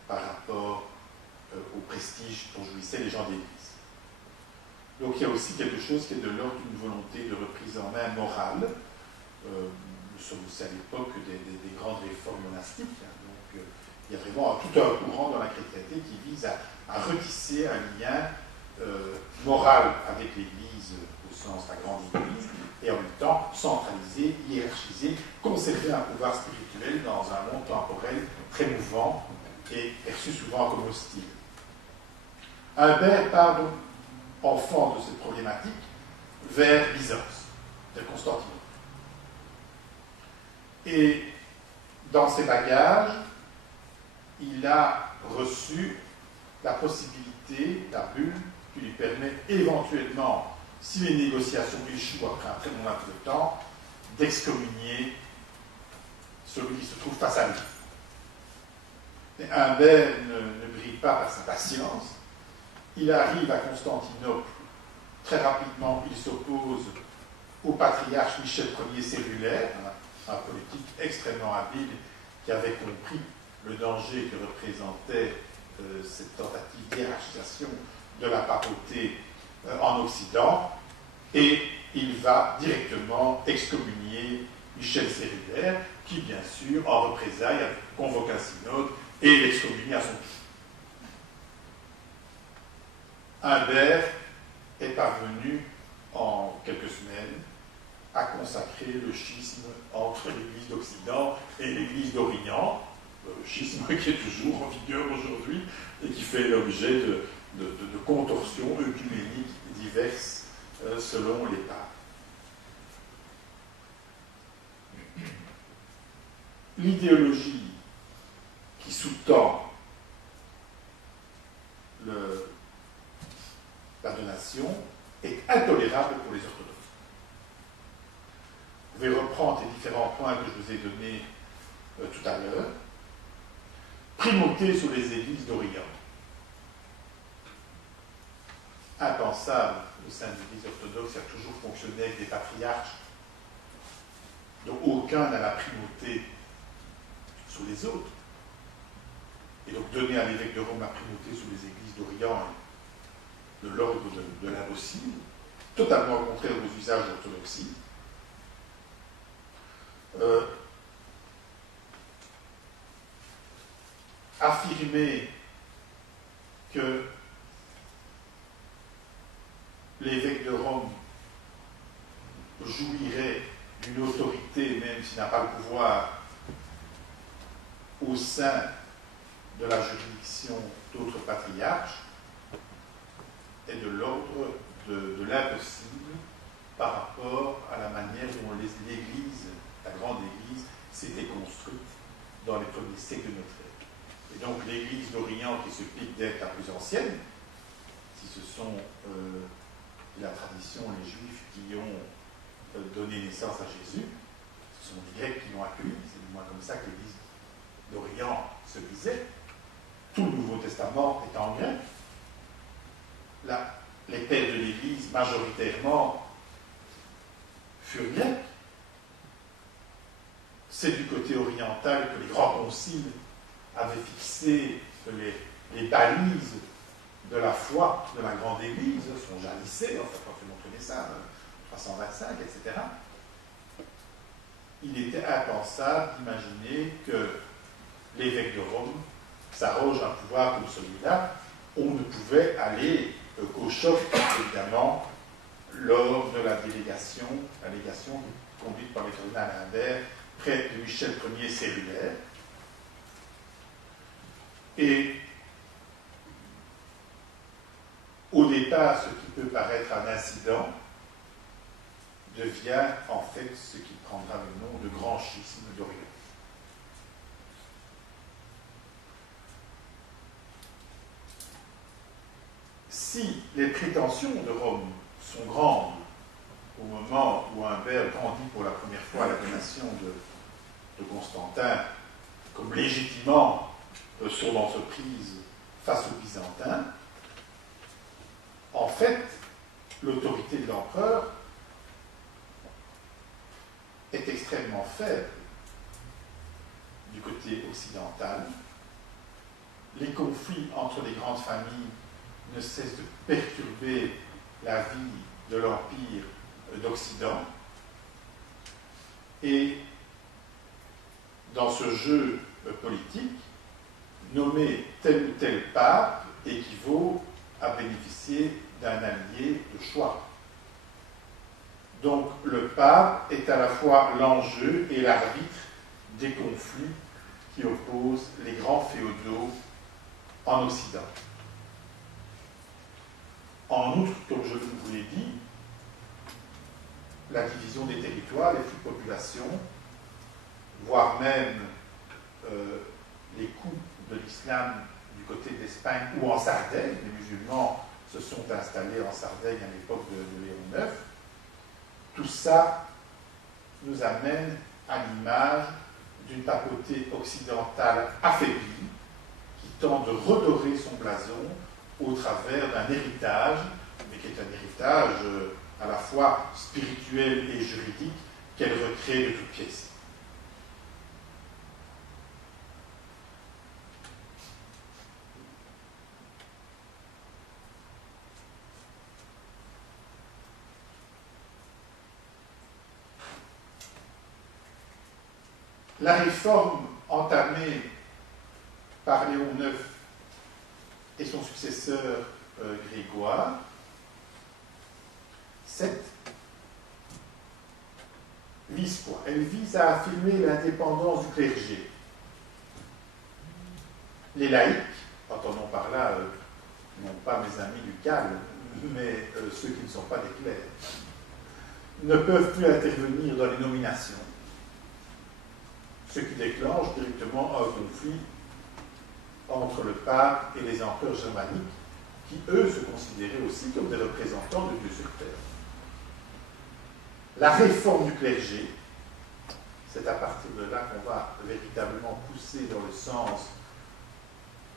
par rapport au prestige dont jouissaient les gens d'Église. Donc il y a aussi quelque chose qui est de l'ordre d'une volonté de reprise en main morale. Nous sommes aussi à l'époque des grandes réformes monastiques. Hein, donc il y a vraiment tout un courant dans la chrétienté qui vise à retisser un lien moral avec l'Église au sens de la grande Église, et en même temps centraliser, hiérarchiser, conserver un pouvoir spirituel dans un monde temporel très mouvant et perçu souvent comme hostile. Humbert part donc, enfant de cette problématique, vers Byzance, vers Constantinople. Et dans ses bagages, il a reçu la possibilité, la bulle, qui lui permet éventuellement, si les négociations échouent après un très bon laps de temps, d'excommunier celui qui se trouve face à lui. Mais Humbert ne brille pas par sa patience. Il arrive à Constantinople. Très rapidement, il s'oppose au patriarche Michel Ier cellulaire, un politique extrêmement habile qui avait compris le danger que représentait cette tentative d'hiérarchisation de la papauté en Occident, et il va directement excommunier Michel Cellulaire, qui bien sûr, en représailles, convoque un synode et l'excommunie à son tour. Humbert est parvenu en quelques semaines à consacrer le schisme entre l'Église d'Occident et l'Église d'Orient, schisme qui est toujours en vigueur aujourd'hui et qui fait l'objet de contorsions œcuméniques diverses selon les papes. L'idéologie qui sous-tend la donation est intolérable pour les orthodoxes. Vous pouvez reprendre les différents points que je vous ai donnés tout à l'heure. Primauté sur les églises d'Orient. Impensable au sein de l'Église orthodoxe, il a toujours fonctionné avec des patriarches dont aucun n'a la primauté sur les autres. Et donc donner à l'évêque de Rome la primauté sur les églises d'Orient de l'ordre de l'impossible, totalement au contraire aux usages d'orthodoxie. Affirmer que l'évêque de Rome jouirait d'une autorité, même s'il n'a pas le pouvoir, au sein de la juridiction d'autres patriarches, est de l'ordre de l'impossible par rapport à la manière dont l'Église, la grande Église, s'était construite dans les premiers siècles de notre ère. Et donc l'Église d'Orient, qui se pique d'être la plus ancienne, si ce sont la tradition, les Juifs qui ont donné naissance à Jésus, ce sont les Grecs qui l'ont accueilli, c'est du moins comme ça que l'Église d'Orient se disait. Tout le Nouveau Testament est en grec. Les pères de l'Église, majoritairement, furent grecs. C'est du côté oriental que les grands conciles avaient fixé les balises de la foi de la grande Église, son jalissé, enfin, quand tu montrais ça, 325, etc. Il était impensable d'imaginer que l'évêque de Rome s'arroge un pouvoir comme celui-là. On ne pouvait aller qu'au choc, évidemment, lors de la délégation conduite par le cardinal Humbert près de Michel Ier cellulaire. Et au départ, ce qui peut paraître un incident devient en fait ce qui prendra le nom de grand schisme d'Orient. si les prétentions de Rome sont grandes au moment où Humbert brandit pour la première fois la donation de Constantin comme légitimant son entreprise face aux Byzantins, en fait, l'autorité de l'empereur est extrêmement faible du côté occidental. Les conflits entre les grandes familles ne cessent de perturber la vie de l'Empire d'Occident. Et dans ce jeu politique, nommer tel ou tel pape équivaut à bénéficier d'un allié de choix. Donc le pape est à la fois l'enjeu et l'arbitre des conflits qui opposent les grands féodaux en Occident. En outre, comme je vous l'ai dit, la division des territoires, les flux de population, voire même les coups de l'islam du côté de l'Espagne ou en Sardaigne, les musulmans se sont installés en Sardaigne à l'époque de Léon IX, tout ça nous amène à l'image d'une papauté occidentale affaiblie qui tente de redorer son blason au travers d'un héritage, mais qui est un héritage à la fois spirituel et juridique qu'elle recrée de toutes pièces. La réforme entamée par Léon IX et son successeur Grégoire VII vise quoi? Elle vise à affirmer l'indépendance du clergé. Les laïcs, entendons par là, non pas mes amis du calme, mais ceux qui ne sont pas des clercs, ne peuvent plus intervenir dans les nominations, ce qui déclenche directement un conflit entre le pape et les empereurs germaniques, qui eux se considéraient aussi comme des représentants de Dieu sur terre. La réforme du clergé, c'est à partir de là qu'on va véritablement pousser dans le sens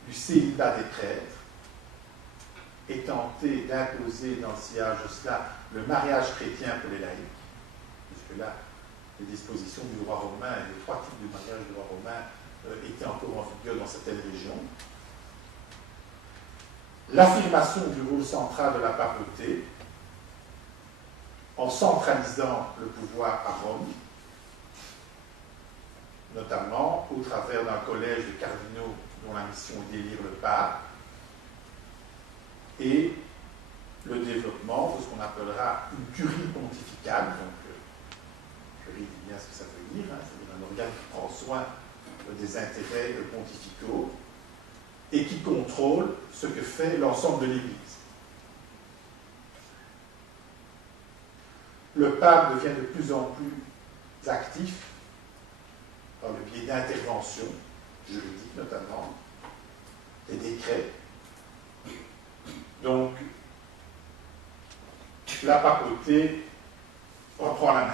du célibat des prêtres et tenter d'imposer dans le sillage de cela le mariage chrétien pour les laïcs, puisque là, les dispositions du droit romain et les trois types de mariage du droit romain étaient encore en vigueur dans certaines régions. L'affirmation du rôle central de la papauté en centralisant le pouvoir à Rome, notamment au travers d'un collège de cardinaux dont la mission est d'élire le pape, et le développement de ce qu'on appellera une curie pontificale, donc curie dit bien ce que ça veut dire, c'est-à-dire un organe qui prend soin des intérêts pontificaux et qui contrôle ce que fait l'ensemble de l'Église. Le pape devient de plus en plus actif par le biais d'interventions juridiques notamment, des décrets. Donc, la papauté reprend la main.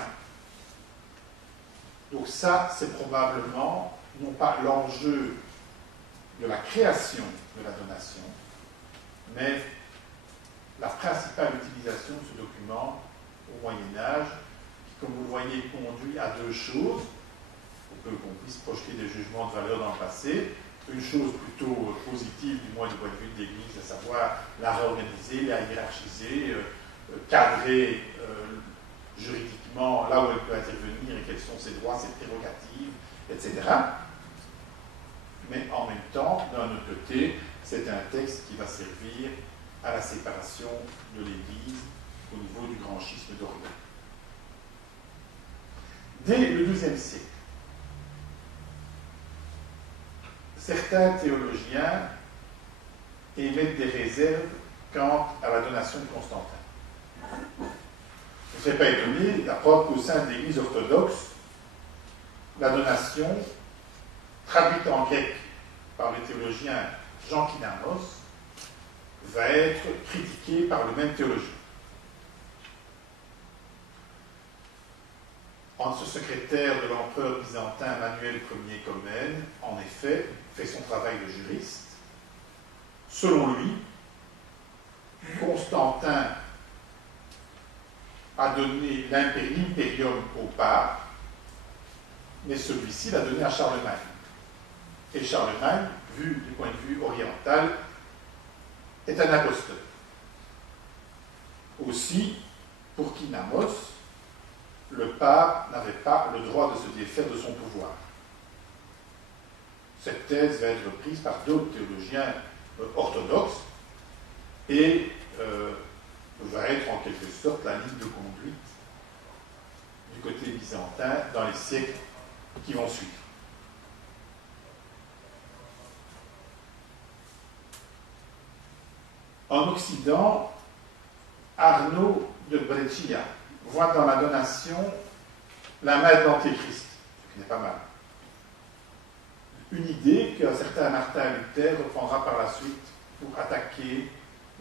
Donc ça, c'est probablement non pas l'enjeu de la création de la donation, mais la principale utilisation de ce document au Moyen-Âge, qui, comme vous le voyez, conduit à deux choses, pour que qu'on puisse projeter des jugements de valeur dans le passé. Une chose plutôt positive, du moins du point de vue de l'Église, à savoir la réorganiser, la hiérarchiser, cadrer juridiquement là où elle peut intervenir et quels sont ses droits, ses prérogatives, etc. Mais en même temps, d'un autre côté, c'est un texte qui va servir à la séparation de l'Église au niveau du grand schisme d'Orient. Dès le XIIe siècle, certains théologiens émettent des réserves quant à la donation de Constantin. Vous ne serez pas étonné d'apprendre qu'au sein de l'Église orthodoxe, la donation, traduite en grec par le théologien Jean Kynamos, va être critiqué par le même théologien. Ce secrétaire de l'empereur byzantin Manuel Ier Comnène, en effet, fait son travail de juriste. Selon lui, Constantin a donné l'impérium au pape, mais celui-ci l'a donné à Charlemagne. Et Charlemagne, vu du point de vue oriental, est un imposteur. Aussi, pour Kinamos, le pape n'avait pas le droit de se défaire de son pouvoir. Cette thèse va être reprise par d'autres théologiens orthodoxes et va être en quelque sorte la ligne de conduite du côté byzantin dans les siècles qui vont suivre. En Occident, Arnaud de Brescia voit dans la donation la main de l'Antéchrist, ce qui n'est pas mal. Une idée qu'un certain Martin Luther reprendra par la suite pour attaquer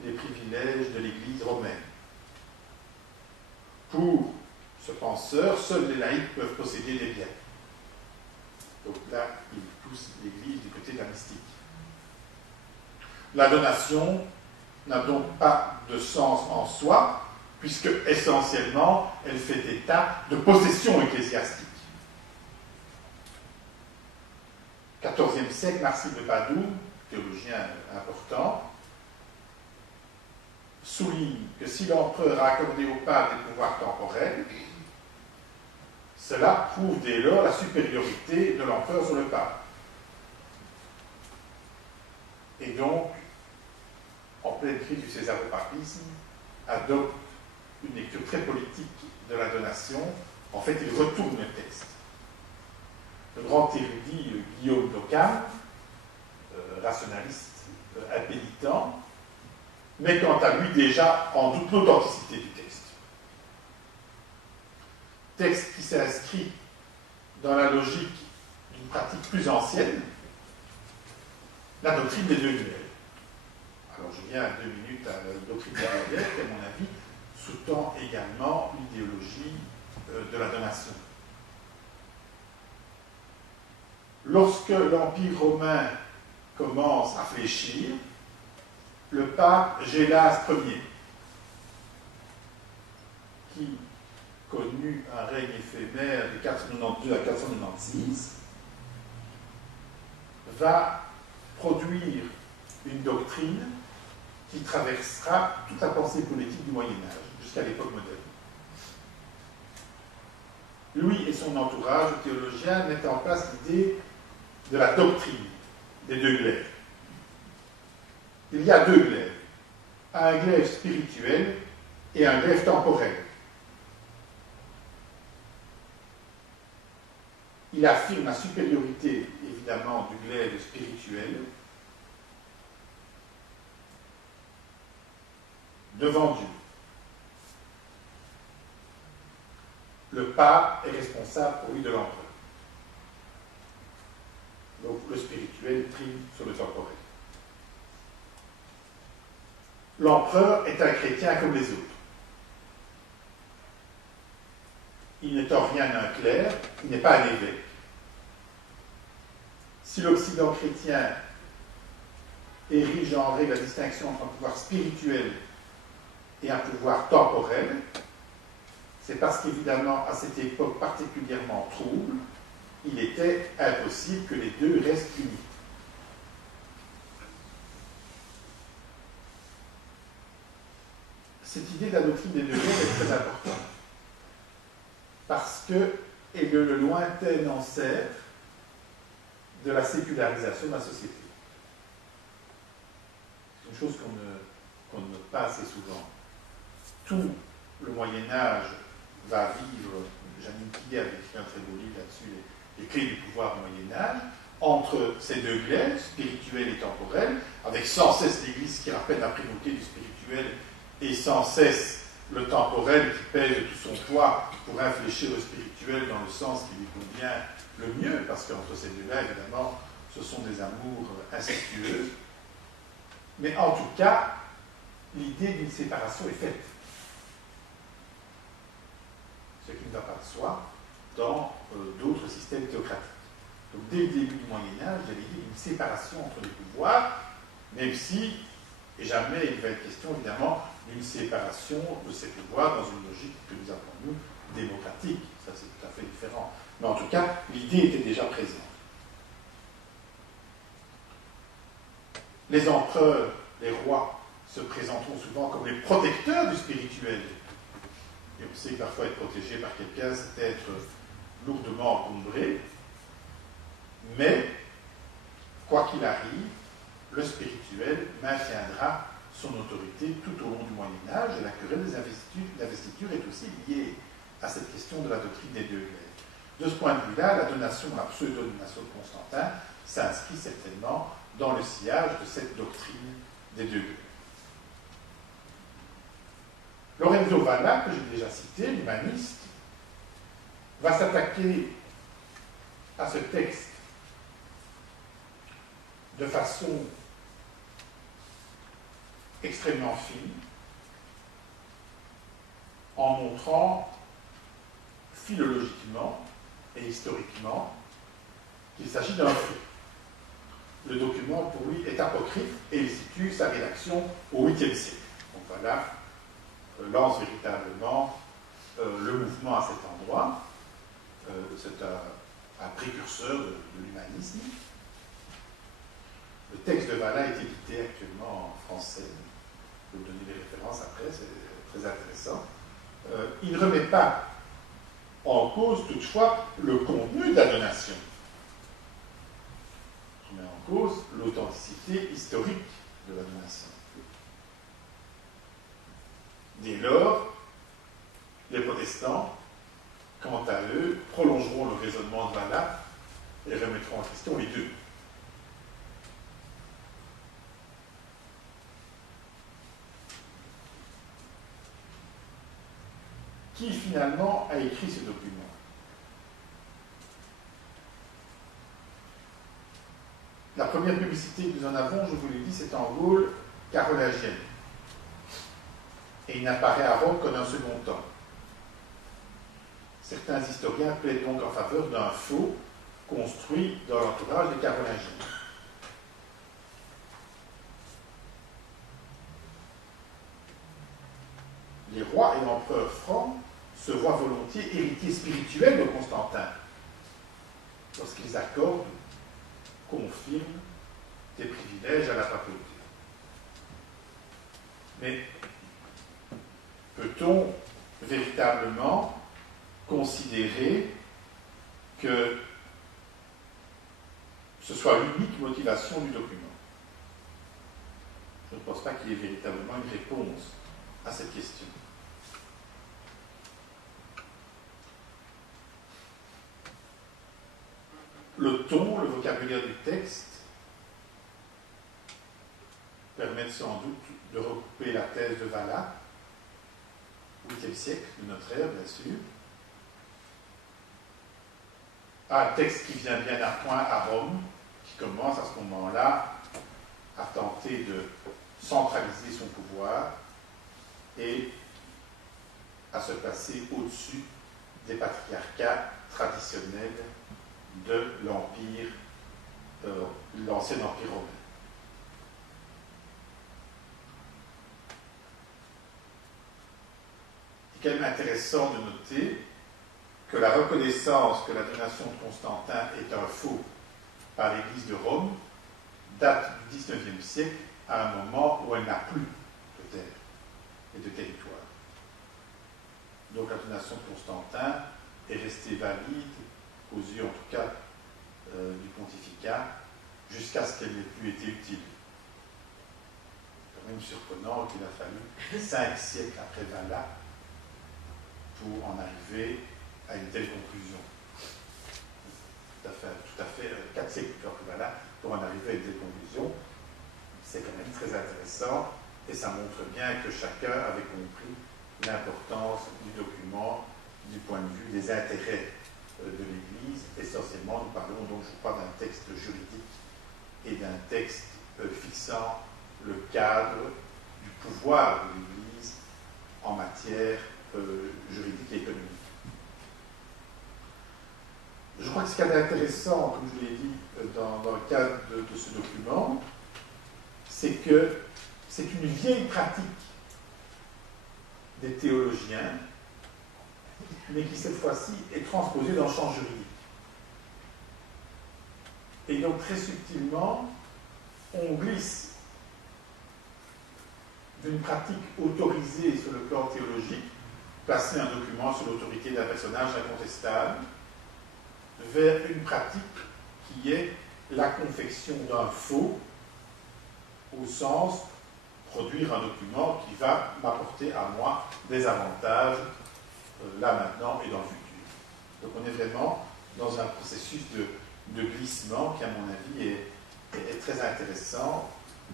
les privilèges de l'Église romaine. Pour ce penseur, seuls les laïcs peuvent posséder des biens. Donc là, il pousse l'Église du côté de la mystique. La donation n'a donc pas de sens en soi, puisque essentiellement, elle fait état de possession ecclésiastique. XIVe siècle, Marcille de Padoue, théologien important, souligne que si l'empereur a accordé au pape des pouvoirs temporels, cela prouve dès lors la supériorité de l'empereur sur le pape. Et donc, en pleine crise du césaropapisme, adopte une lecture très politique de la donation. En fait, il retourne le texte. Le grand érudit Guillaume d'Occam, rationaliste impénitent, met quant à lui déjà en doute l'authenticité du texte. Texte qui s'inscrit dans la logique d'une pratique plus ancienne, la doctrine des deux duels. Alors je viens 2 minutes à la doctrine des deux duels, qui à mon avis sous-tend également l'idéologie de la donation. Lorsque l'Empire romain commence à fléchir, le pape Gélas Ier, qui connut un règne éphémère de 492 à 496, va produire une doctrine qui traversera toute la pensée politique du Moyen-Âge, jusqu'à l'époque moderne. Lui et son entourage théologien mettent en place l'idée de la doctrine des deux glaives. Il y a deux glaives, un glaive spirituel et un glaive temporel. Il affirme la supériorité, évidemment, du glaive spirituel devant Dieu. Le pape est responsable pour lui de l'empereur. Donc le spirituel prime sur le temporel. L'empereur est un chrétien comme les autres. Il n'est en rien un clerc, il n'est pas un évêque. Si l'Occident chrétien érige en règle la distinction entre un pouvoir spirituel et un pouvoir temporel, c'est parce qu'évidemment, à cette époque particulièrement trouble, il était impossible que les deux restent unis. Cette idée de la doctrine des deux glaives est très importante, parce qu'elle est le lointain ancêtre de la sécularisation de la société. C'est une chose qu'on ne note pas assez souvent. Tout le Moyen-Âge va vivre, Janine Pillet avait écrit un très beau livre là-dessus, les clés du pouvoir du Moyen-Âge, entre ces deux glaives, spirituel et temporel, avec sans cesse l'Église qui rappelle la primauté du spirituel et sans cesse le temporel qui pèse tout son poids pour infléchir le spirituel dans le sens qui lui convient le mieux, parce qu'entre ces deux-là, évidemment, ce sont des amours incestueux. Mais en tout cas, l'idée d'une séparation est faite. Ce qui ne va pas de soi dans d'autres systèmes théocratiques. Donc dès le début du Moyen-Âge, il y avait l'idée d'une séparation entre les pouvoirs, même si, et jamais il va être question évidemment d'une séparation de ces pouvoirs dans une logique que nous appelons nous démocratique. Ça c'est tout à fait différent. Mais en tout cas, l'idée était déjà présente. Les empereurs, les rois, se présenteront souvent comme les protecteurs du spirituel. Et on sait que parfois être protégé par quelqu'un, c'est être lourdement encombré. Mais, quoi qu'il arrive, le spirituel maintiendra son autorité tout au long du Moyen-Âge, et la querelle des investitures est aussi liée à cette question de la doctrine des deux glaives. De ce point de vue-là, la donation, la pseudo-donation de Constantin s'inscrit certainement dans le sillage de cette doctrine des deux glaives. Lorenzo Valla, que j'ai déjà cité, l'humaniste, va s'attaquer à ce texte de façon extrêmement fine, en montrant philologiquement et historiquement qu'il s'agit d'un faux. Le document, pour lui, est apocryphe et il situe sa rédaction au 8e siècle. Donc voilà, lance véritablement le mouvement à cet endroit. C'est un précurseur de l'humanisme. Le texte de Valla est édité actuellement en français. Je vais vous donner les références après, c'est très intéressant. Il ne remet pas en cause toutefois le contenu de la donation. Il remet en cause l'authenticité historique de la donation. Dès lors, les protestants, quant à eux, prolongeront le raisonnement de Valla et remettront en question les deux. Qui finalement a écrit ce document? La première publicité que nous en avons, je vous l'ai dit, c'est en Gaule carolingienne. Et il n'apparaît à Rome qu'en un second temps. Certains historiens plaident donc en faveur d'un faux construit dans l'entourage des Carolingiens. Les rois et l'empereur francs se voient volontiers héritiers spirituels de Constantin lorsqu'ils accordent, confirment des privilèges à la papauté. Mais peut-on véritablement considérer que ce soit l'unique motivation du document? Je ne pense pas qu'il y ait véritablement une réponse à cette question. Le ton, le vocabulaire du texte permettent sans doute de recouper la thèse de Valla, 8e siècle de notre ère, bien sûr, un texte qui vient bien à point à Rome, qui commence à ce moment-là à tenter de centraliser son pouvoir et à se placer au-dessus des patriarcats traditionnels de l'Empire, l'ancien Empire romain. Il est quand même intéressant de noter que la reconnaissance que la donation de Constantin est un faux par l'Église de Rome date du XIXe siècle à un moment où elle n'a plus de terre et de territoire. Donc la donation de Constantin est restée valide, aux yeux en tout cas du pontificat, jusqu'à ce qu'elle n'ait plus été utile. C'est quand même surprenant qu'il a fallu 5 siècles après Valla pour en arriver à une telle conclusion. Tout à fait 4 siècles plus tard que Valla pour en arriver à une telle conclusion. C'est quand même très intéressant et ça montre bien que chacun avait compris l'importance du document du point de vue des intérêts de l'Église. Essentiellement, nous parlons donc, je crois, d'un texte juridique et d'un texte fixant le cadre du pouvoir de l'Église en matière juridique et économique. Je crois que ce qui est intéressant, comme je l'ai dit dans le cadre de ce document, c'est que c'est une vieille pratique des théologiens, mais qui cette fois-ci est transposée dans le champ juridique. Et donc très subtilement, on glisse d'une pratique autorisée sur le plan théologique, placer un document sur l'autorité d'un personnage incontestable, vers une pratique qui est la confection d'un faux, au sens produire un document qui va m'apporter à moi des avantages là maintenant et dans le futur. Donc on est vraiment dans un processus de glissement qui, à mon avis, est très intéressant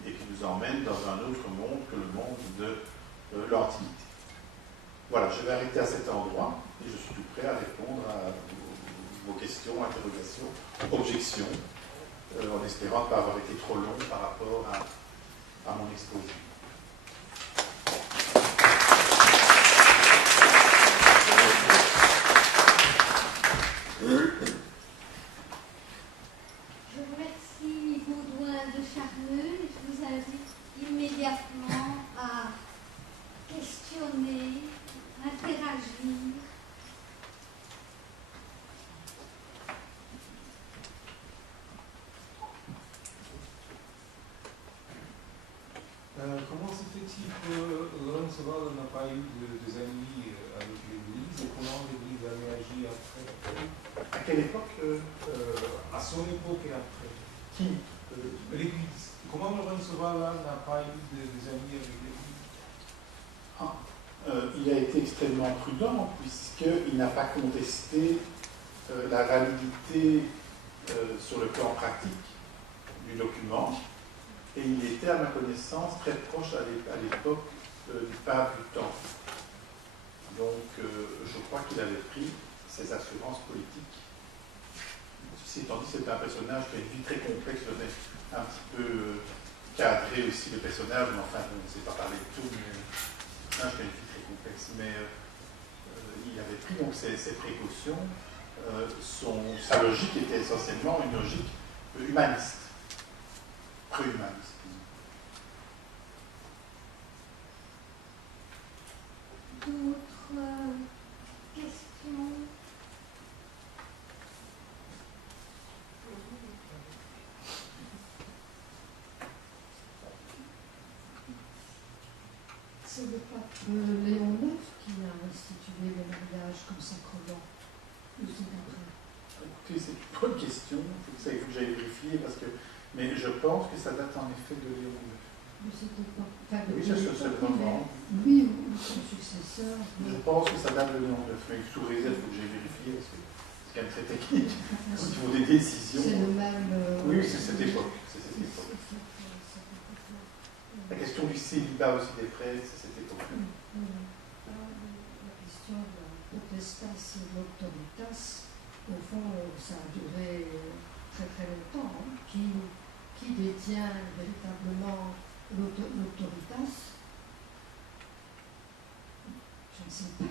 et qui nous emmène dans un autre monde que le monde de l'Antiquité. Voilà, je vais arrêter à cet endroit et je suis tout prêt à répondre à vos questions, interrogations, objections, en espérant ne pas avoir été trop long par rapport à mon exposé. Je remercie Baudouin de Charneux et je vous invite immédiatement à questionner, interagir. Comment se fait-il que Lorenzo n'a pas eu des ennemis avec l'Église et comment l'Église a réagi après? À quelle époque À son époque et après. Qui L'Église. Comment Lorenzo n'a pas eu des ennemis avec l'Église? Il a été extrêmement prudent puisqu'il n'a pas contesté la validité sur le plan pratique du document. Et il était, à ma connaissance, très proche à l'époque du pape du temps. Donc, je crois qu'il avait pris ses assurances politiques. Ceci étant dit, c'est un personnage qui a une vie très complexe. Je vais un petit peu cadrer aussi le personnage, mais enfin, on ne sait pas parler de tout, mais c'est un personnage qui a une vie très complexe. Mais il avait pris donc ses précautions. Sa logique était essentiellement une logique humaniste. Pré-humaniste. D'autres questions? C'est le pape Léon IX qui a institué le mariage comme sacrement. Ou c'est après? Écoutez, c'est une bonne question. Il faut que j'aille vérifier parce que. Mais je pense que ça date en effet de Léon IX. Mais c'était pas. Enfin, oui, ça c'est le moment. Lui ou son successeur. Je pense que ça date de Léon IX. Mais sous réserve, il faut que j'aille vérifier parce que c'est quand même très technique. Au niveau des décisions. C'est le même. Oui, c'est cette époque. C'est cette époque. La question du célibat aussi des prêtres, c'est cette époque. La question de la potestas et l'autoritas, au fond, ça a duré très très longtemps. Hein. Qui détient véritablement l'autoritas? Je ne sais pas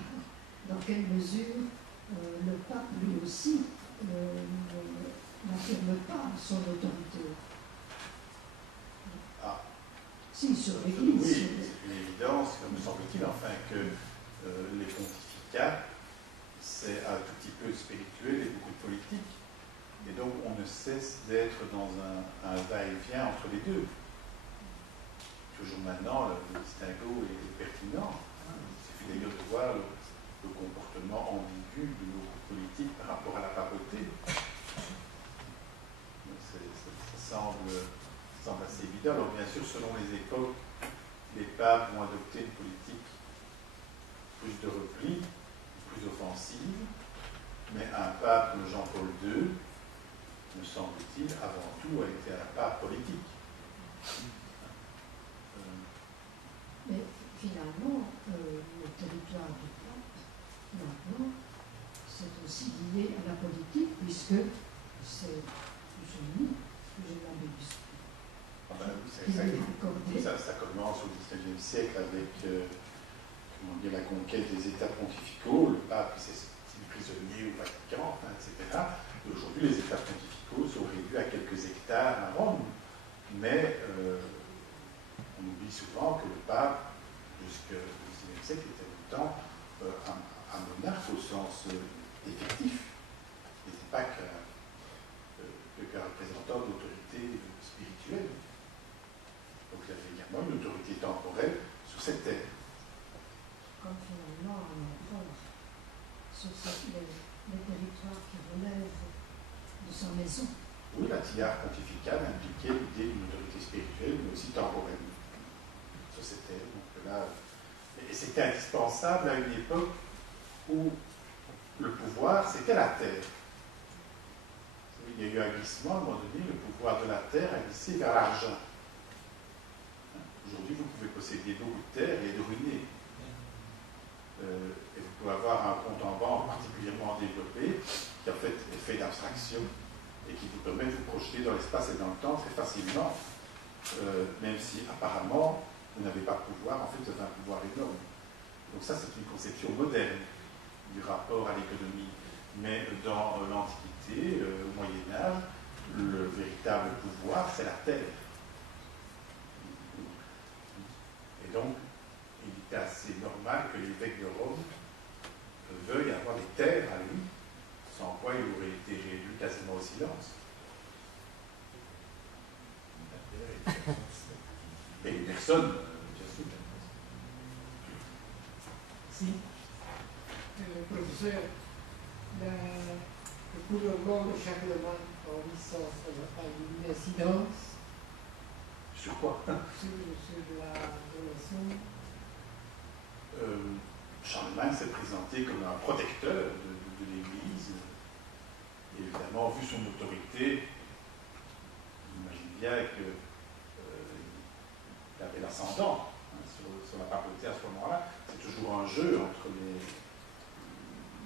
dans quelle mesure le pape lui aussi n'affirme pas son autorité. Ah. Si, sur l'Église. Oui, c'est une évidence, me semble-t-il, enfin, que les pontificats, c'est un tout petit peu spirituel et beaucoup de politique. Et donc, on ne cesse d'être dans un va-et-vient entre les deux. Toujours maintenant, le distinguo est pertinent. Il suffit d'ailleurs de voir le comportement ambigu de nos politiques par rapport à la papauté. Ça semble assez évident. Alors, bien sûr, selon les époques, les papes vont adopter une politique plus de repli, plus offensive, mais un pape comme Jean-Paul II, me semble-t-il, avant tout, a été à la part politique. Mais finalement, le territoire du pape, maintenant, c'est aussi lié à la politique, puisque c'est plus uni, plus général. Ah ben oui, c'est Ça commence au XIXe siècle avec comment dire, la conquête des États pontificaux, le pape qui s'est prisonnier au Vatican, enfin, etc. Aujourd'hui, les États pontificaux sont réduits à quelques hectares à Rome, mais on oublie souvent que le pape, jusqu'au XIXe siècle, était longtemps un monarque au sens effectif. Il n'était pas qu'un représentant d'autorité spirituelle. Donc il y avait également une autorité temporelle sur cette terre. Comme finalement un empereur sur les territoires qui relèvent de sa maison. Oui, la tiare pontificale impliquait l'idée d'une autorité spirituelle, mais aussi temporelle sur cette terre. Donc là, et c'était indispensable à une époque où le pouvoir, c'était la terre. Il y a eu un glissement, à un moment donné, le pouvoir de la terre a glissé vers l'argent. Aujourd'hui, vous pouvez posséder beaucoup de terre et être ruiné. Et vous pouvez avoir un compte en banque particulièrement développé, qui en fait est fait d'abstraction, et qui vous permet de vous projeter dans l'espace et dans le temps très facilement, même si apparemment vous n'avez pas de pouvoir, en fait vous avez un pouvoir énorme. Donc ça, c'est une conception moderne du rapport à l'économie. Mais dans l'Antiquité, au Moyen-Âge, le véritable pouvoir, c'est la terre. Et donc, il était assez normal que l'évêque de Rome veuille avoir des terres à lui, sans quoi il aurait été réduit quasiment au silence. Et une personne, bien sûr. Si. Professeur, le gouvernement de Charlemagne en licence a eu une incidence Sur quoi? sur la relation. Charlemagne s'est présenté comme un protecteur de l'Église. Et évidemment, vu son autorité, j'imagine bien qu'il avait l'ascendant sur la papauté à ce moment-là. C'est toujours un jeu entre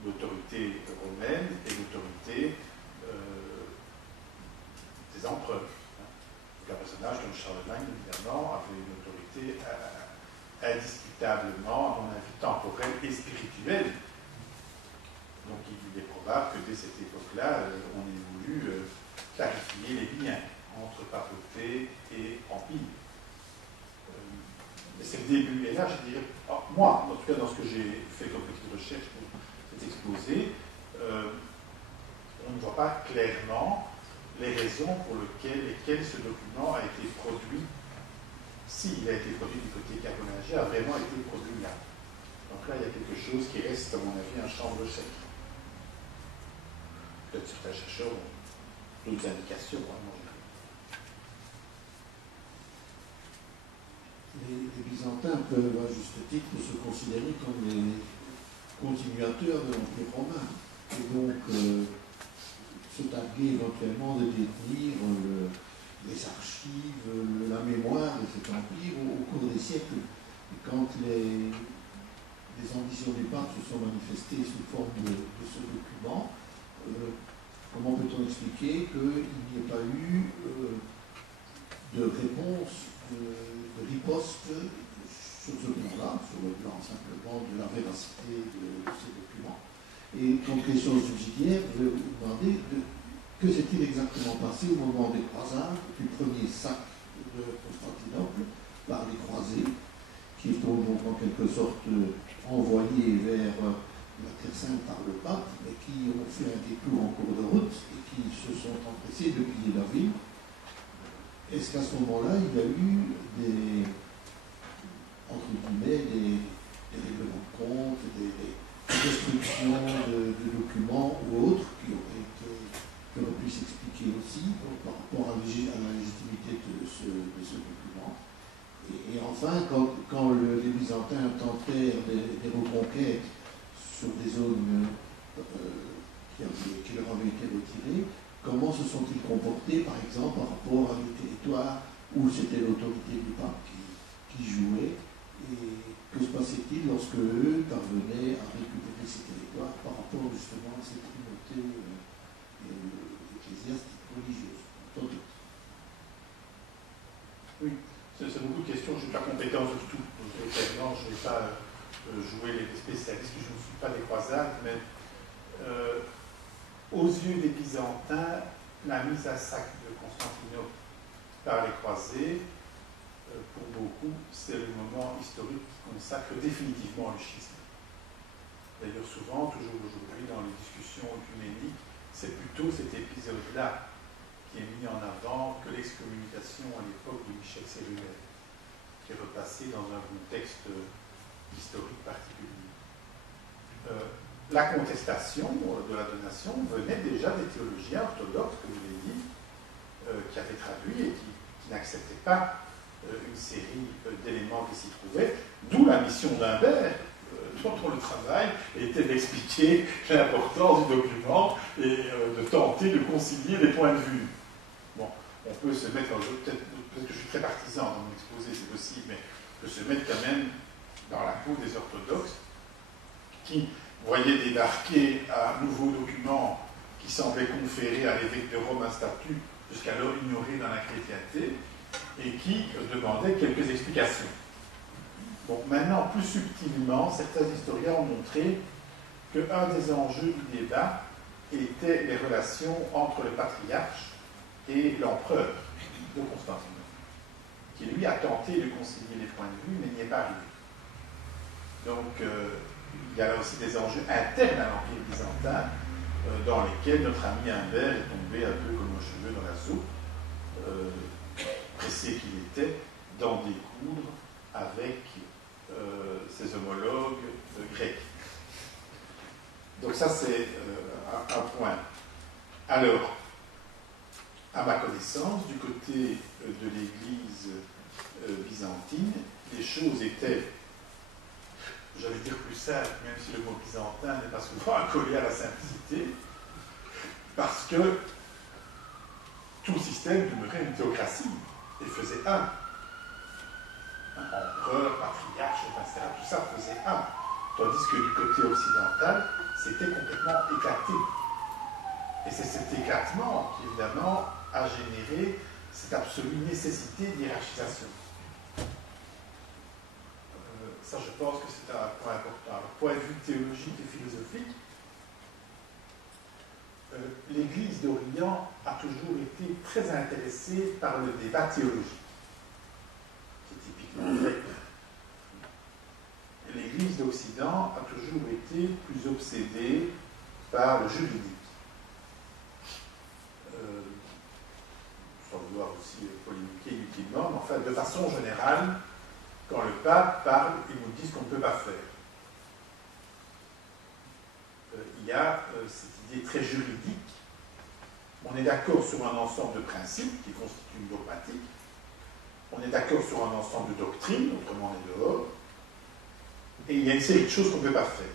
l'autorité romaine et l'autorité des empereurs. Donc un personnage comme Charlemagne, évidemment, avait une autorité indiscutablement, à mon avis, temporelle et spirituelle. Donc il est probable que dès cette époque-là, on ait voulu clarifier les liens entre papauté et empire. C'est le début. Et là, je dirais, moi, en tout cas dans ce que j'ai fait comme petite recherche pour cet exposé, on ne voit pas clairement les raisons pour lesquelles ce document a été produit, s'il a été produit du côté carolingien, a vraiment été produit là. Donc là, il y a quelque chose qui reste, à mon avis, un champ de recherche. Peut-être certains chercheurs ont d'autres indications. Les Byzantins peuvent, à juste titre, se considérer comme les continuateurs de l'Empire romain. Et donc, se targuer éventuellement de détenir les archives, la mémoire de cet empire au cours des siècles. Et quand les ambitions du pape se sont manifestées sous forme de ce document, comment peut-on expliquer qu'il n'y ait pas eu de réponse, de riposte sur ce plan-là, sur le plan simplement de la véracité de ces documents? Et comme question subsidiaire, je vais vous demander que s'est-il exactement passé au moment des croisades, du premier sac de Constantinople par les croisés, qui sont donc en quelque sorte envoyés vers la Terre Sainte par le pape, mais qui ont fait un détour en cours de route et qui se sont empressés de piller la ville. Est-ce qu'à ce moment-là, il y a eu entre guillemets, des règlements de compte, des destructions de documents ou autres qui auraient pu s'expliquer aussi par rapport à la légitimité de ce document? Et enfin, quand les Byzantins tentèrent des reconquêtes sur des zones qui leur avaient été retirées, comment se sont-ils comportés, par exemple, par rapport à des territoires où c'était l'autorité du pape qui jouait? Et que se passait-il lorsque eux parvenaient à récupérer ces territoires par rapport justement à cette communauté ecclésiastique religieuse? Oui. c'est beaucoup de questions, je n'ai pas compétence de tout. Clairement, je n'ai pas joué les spécialistes, je ne suis pas des croisades, mais aux yeux des Byzantins, la mise à sac de Constantinople par les croisés, pour beaucoup, c'est le moment historique qui consacre définitivement le schisme. D'ailleurs, souvent, toujours aujourd'hui, dans les discussions œcuméniques, c'est plutôt cet épisode-là qui est mis en avant que l'excommunication à l'époque de Michel Cérulaire, qui est repassé dans un contexte historique particulier. La contestation de la donation venait déjà des théologiens orthodoxes, comme je l'ai dit, qui avaient traduit et qui n'acceptaient pas une série d'éléments qui s'y trouvaient, d'où la mission d'Humbert, dont le travail était d'expliquer l'importance du document et de tenter de concilier les points de vue. Bon, on peut se mettre, peut-être que je suis très partisan dans mon exposé, c'est possible, mais on peut se mettre quand même dans la peau des orthodoxes qui voyaient débarquer un nouveau document qui semblait conférer à l'évêque de Rome un statut jusqu'alors ignoré dans la chrétienté et qui demandait quelques explications. Donc maintenant, plus subtilement, certains historiens ont montré qu'un des enjeux du débat était les relations entre le patriarche et l'empereur de Constantinople, qui lui a tenté de concilier les points de vue, mais n'y est pas arrivé. Donc il y a là aussi des enjeux internes à l'Empire byzantin, dans lesquels notre ami Humbert est tombé un peu comme un cheveu dans la soupe, pressé qu'il était d'en découdre avec ses homologues grecs. Donc ça, c'est un point. Alors, à ma connaissance, du côté de l'Église byzantine, les choses étaient, j'allais dire plus simples, même si le mot byzantin n'est pas souvent accolé à la simplicité, parce que tout le système demeurait une théocratie et faisait un. Empereur, patriarche, etc., tout ça faisait un. Tandis que du côté occidental, c'était complètement éclaté. Et c'est cet éclatement qui, évidemment, a généré cette absolue nécessité d'hiérarchisation. Ça, je pense que c'est un point important. Alors, point de vue théologique et philosophique, l'Église d'Orient a toujours été très intéressée par le débat théologique. C'est typiquement grec. L'Église d'Occident a toujours été plus obsédée par le juridique. Sans vouloir aussi polémiquer inutilement, mais enfin, de façon générale, quand le pape parle, il nous dit ce qu'on ne peut pas faire. Il y a cette idée très juridique. On est d'accord sur un ensemble de principes qui constituent une dogmatique. On est d'accord sur un ensemble de doctrines, autrement on est dehors. Et il y a une série de choses qu'on ne peut pas faire.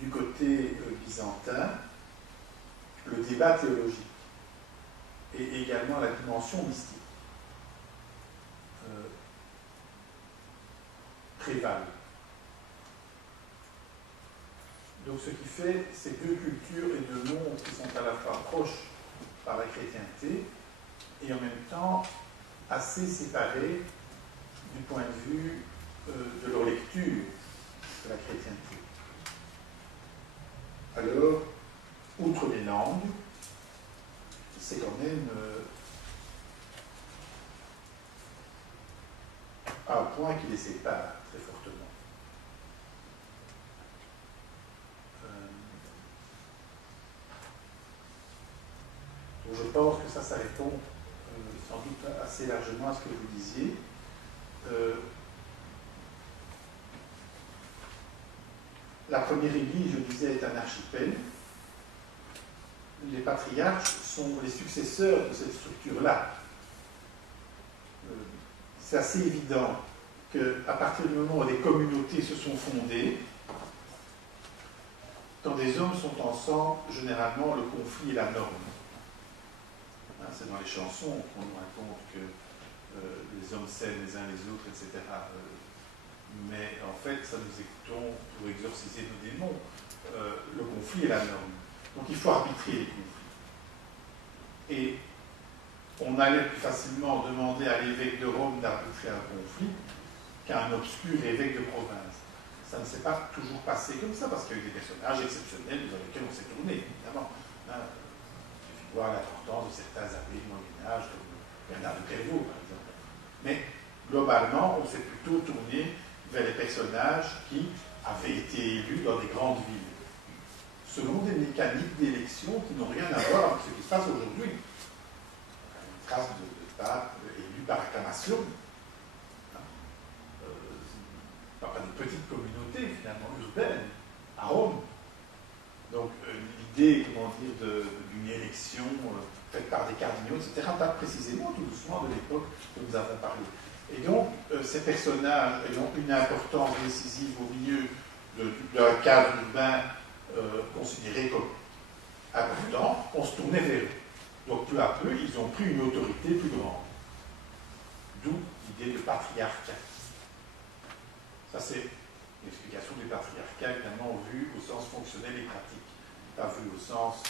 Du côté byzantin, le débat théologique et également la dimension mystique prévalent. Donc ce qui fait ces deux cultures et deux mondes qui sont à la fois proches par la chrétienté et en même temps assez séparés du point de vue de leur lecture de la chrétienté. Alors, outre les langues, c'est quand même un point qui les sépare très fortement. Donc je pense que ça répond sans doute assez largement à ce que vous disiez. La première église, je disais, est un archipel. Les patriarches sont les successeurs de cette structure-là. C'est assez évident qu'à partir du moment où des communautés se sont fondées, quand des hommes sont ensemble, généralement, le conflit est la norme. C'est dans les chansons qu'on nous raconte que les hommes s'aiment les uns les autres, etc. Mais en fait, ça nous écoutons pour exorciser nos démons. Le conflit est la norme. Donc il faut arbitrer les conflits. Et on allait plus facilement demander à l'évêque de Rome d'arbitrer un conflit qu'à un obscur évêque de province. Ça ne s'est pas toujours passé comme ça, parce qu'il y a eu des personnages exceptionnels dans lesquels on s'est tourné, évidemment. Il suffit de voir l'importance de certains abbés du Moyen-Âge, comme Bernard de Clairvaux, par exemple. Mais globalement, on s'est plutôt tourné vers les personnages qui avaient été élus dans des grandes villes, selon des mécaniques d'élection qui n'ont rien à voir avec ce qui se passe aujourd'hui. Une trace de pape élu par acclamation. Pas une petite communauté finalement urbaine à Rome. Donc l'idée, comment dire, d'une élection faite par des cardinaux, etc., date précisément tout doucement de l'époque que nous avons parlé. Et donc ces personnages ayant une importance décisive au milieu d'un cadre urbain considéré comme important, on se tournait vers eux. Donc peu à peu, ils ont pris une autorité plus grande. D'où l'idée de patriarcat. Ça, c'est l'explication du patriarcat, évidemment, vue au sens fonctionnel et pratique, pas vue au sens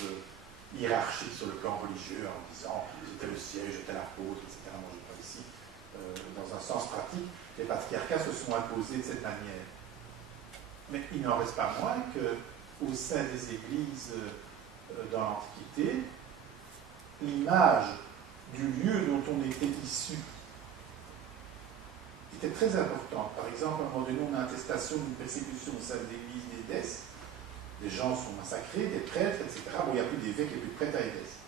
hiérarchique sur le plan religieux, en disant j'étais le siège, j'étais l'apôtre, etc. Moi, je ne pas ici. Dans un sens pratique, les patriarcats se sont imposés de cette manière. Mais il n'en reste pas moins qu'au sein des églises dans l'Antiquité, l'image du lieu dont on était issu était très importante. Par exemple, à un moment donné, on a attestation d'une persécution au sein de l'église d'Édesse. Les gens sont massacrés, des prêtres, etc. Bon, il n'y a plus d'évêques et plus de prêtres à Édesse.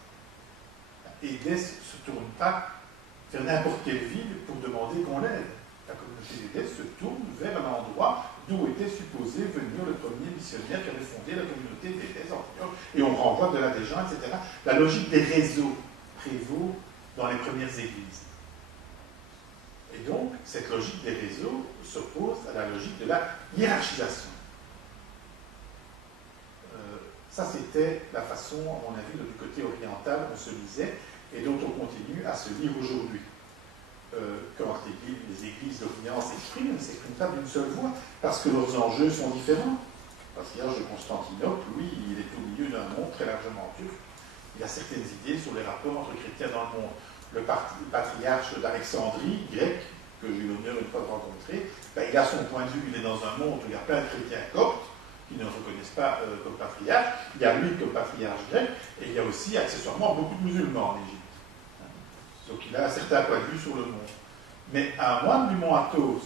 Édesse ne se tourne pas vers n'importe quelle ville pour demander qu'on l'aide. La communauté d'Édesse se tourne vers un endroit d'où était supposé venir le premier missionnaire qui avait fondé la communauté d'Édesse, et on renvoie de là des gens, etc. La logique des réseaux prévaut dans les premières églises. Et donc, cette logique des réseaux s'oppose à la logique de la hiérarchisation. Ça, c'était la façon, à mon avis, du côté oriental, on se lisait, et dont on continue à se lire aujourd'hui. Quand les églises d'Orient s'expriment, elles ne s'expriment pas d'une seule voix, parce que leurs enjeux sont différents. Le patriarche de Constantinople, lui, il est au milieu d'un monde très largement turc. Il a certaines idées sur les rapports entre chrétiens dans le monde. Le patriarche d'Alexandrie, grec, que j'ai eu l'honneur une fois de rencontrer, ben, il a son point de vue, il est dans un monde où il y a plein de chrétiens coptes qui ne le reconnaissent pas comme patriarche, il y a lui comme patriarche grec, et il y a aussi accessoirement beaucoup de musulmans en Égypte. Donc il a un certain point de vue sur le monde. Mais un moine du mont Athos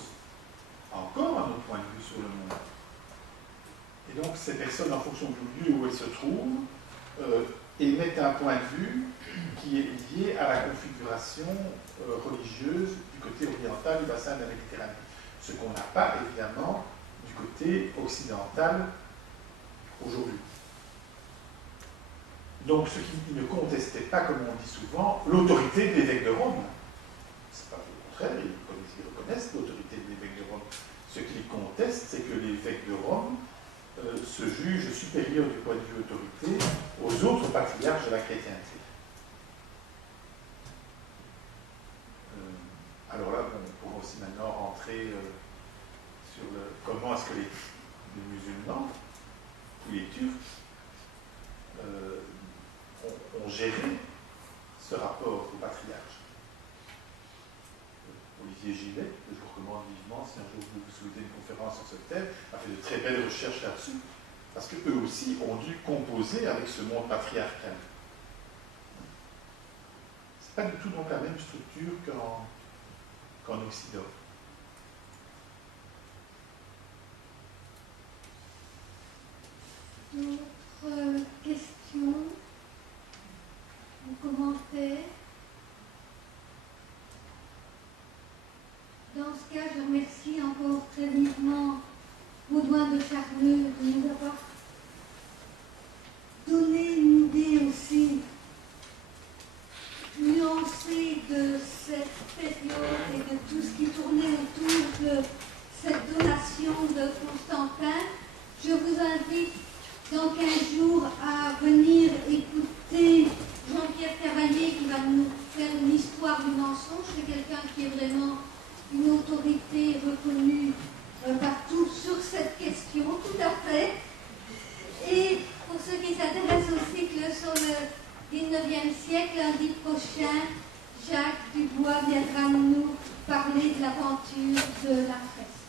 a encore un autre point de vue sur le monde. Et donc ces personnes, en fonction du lieu où elles se trouvent, émettent un point de vue qui est lié à la configuration religieuse du côté oriental du bassin de la Méditerranée. Ce qu'on n'a pas, évidemment, du côté occidental aujourd'hui. Donc, ce qui ne contestait pas, comme on dit souvent, l'autorité de l'évêque de Rome. C'est pas le contraire, ils reconnaissent l'autorité de l'évêque de Rome. Ce qu'ils contestent, c'est que l'évêque de Rome se juge supérieur du point de vue autorité aux autres patriarches de la chrétienté. Alors là, on pourra aussi maintenant rentrer sur comment est-ce que les musulmans, ou les Turcs, ont géré ce rapport au patriarche. Olivier Gillet, que je vous recommande vivement, si un jour vous souhaitez une conférence sur ce thème, a fait de très belles recherches là-dessus, parce qu'eux aussi ont dû composer avec ce monde patriarcal. C'est pas du tout donc la même structure qu'en Occident. D'autres questions ou commentaires? Dans ce cas, je remercie encore très vivement Baudouin de Charneux de nous avoir donné une idée aussi nuancée de cette période et de tout ce qui tournait autour de cette donation de Constantin. Je vous invite dans 15 jours à venir écouter Jean-Pierre Cavalier qui va nous faire une histoire du mensonge. C'est quelqu'un qui est vraiment une autorité reconnue partout sur cette question, tout à fait. Et pour ceux qui s'intéressent au cycle sur le 19e siècle, lundi prochain, Jacques Dubois viendra nous parler de l'aventure de la presse.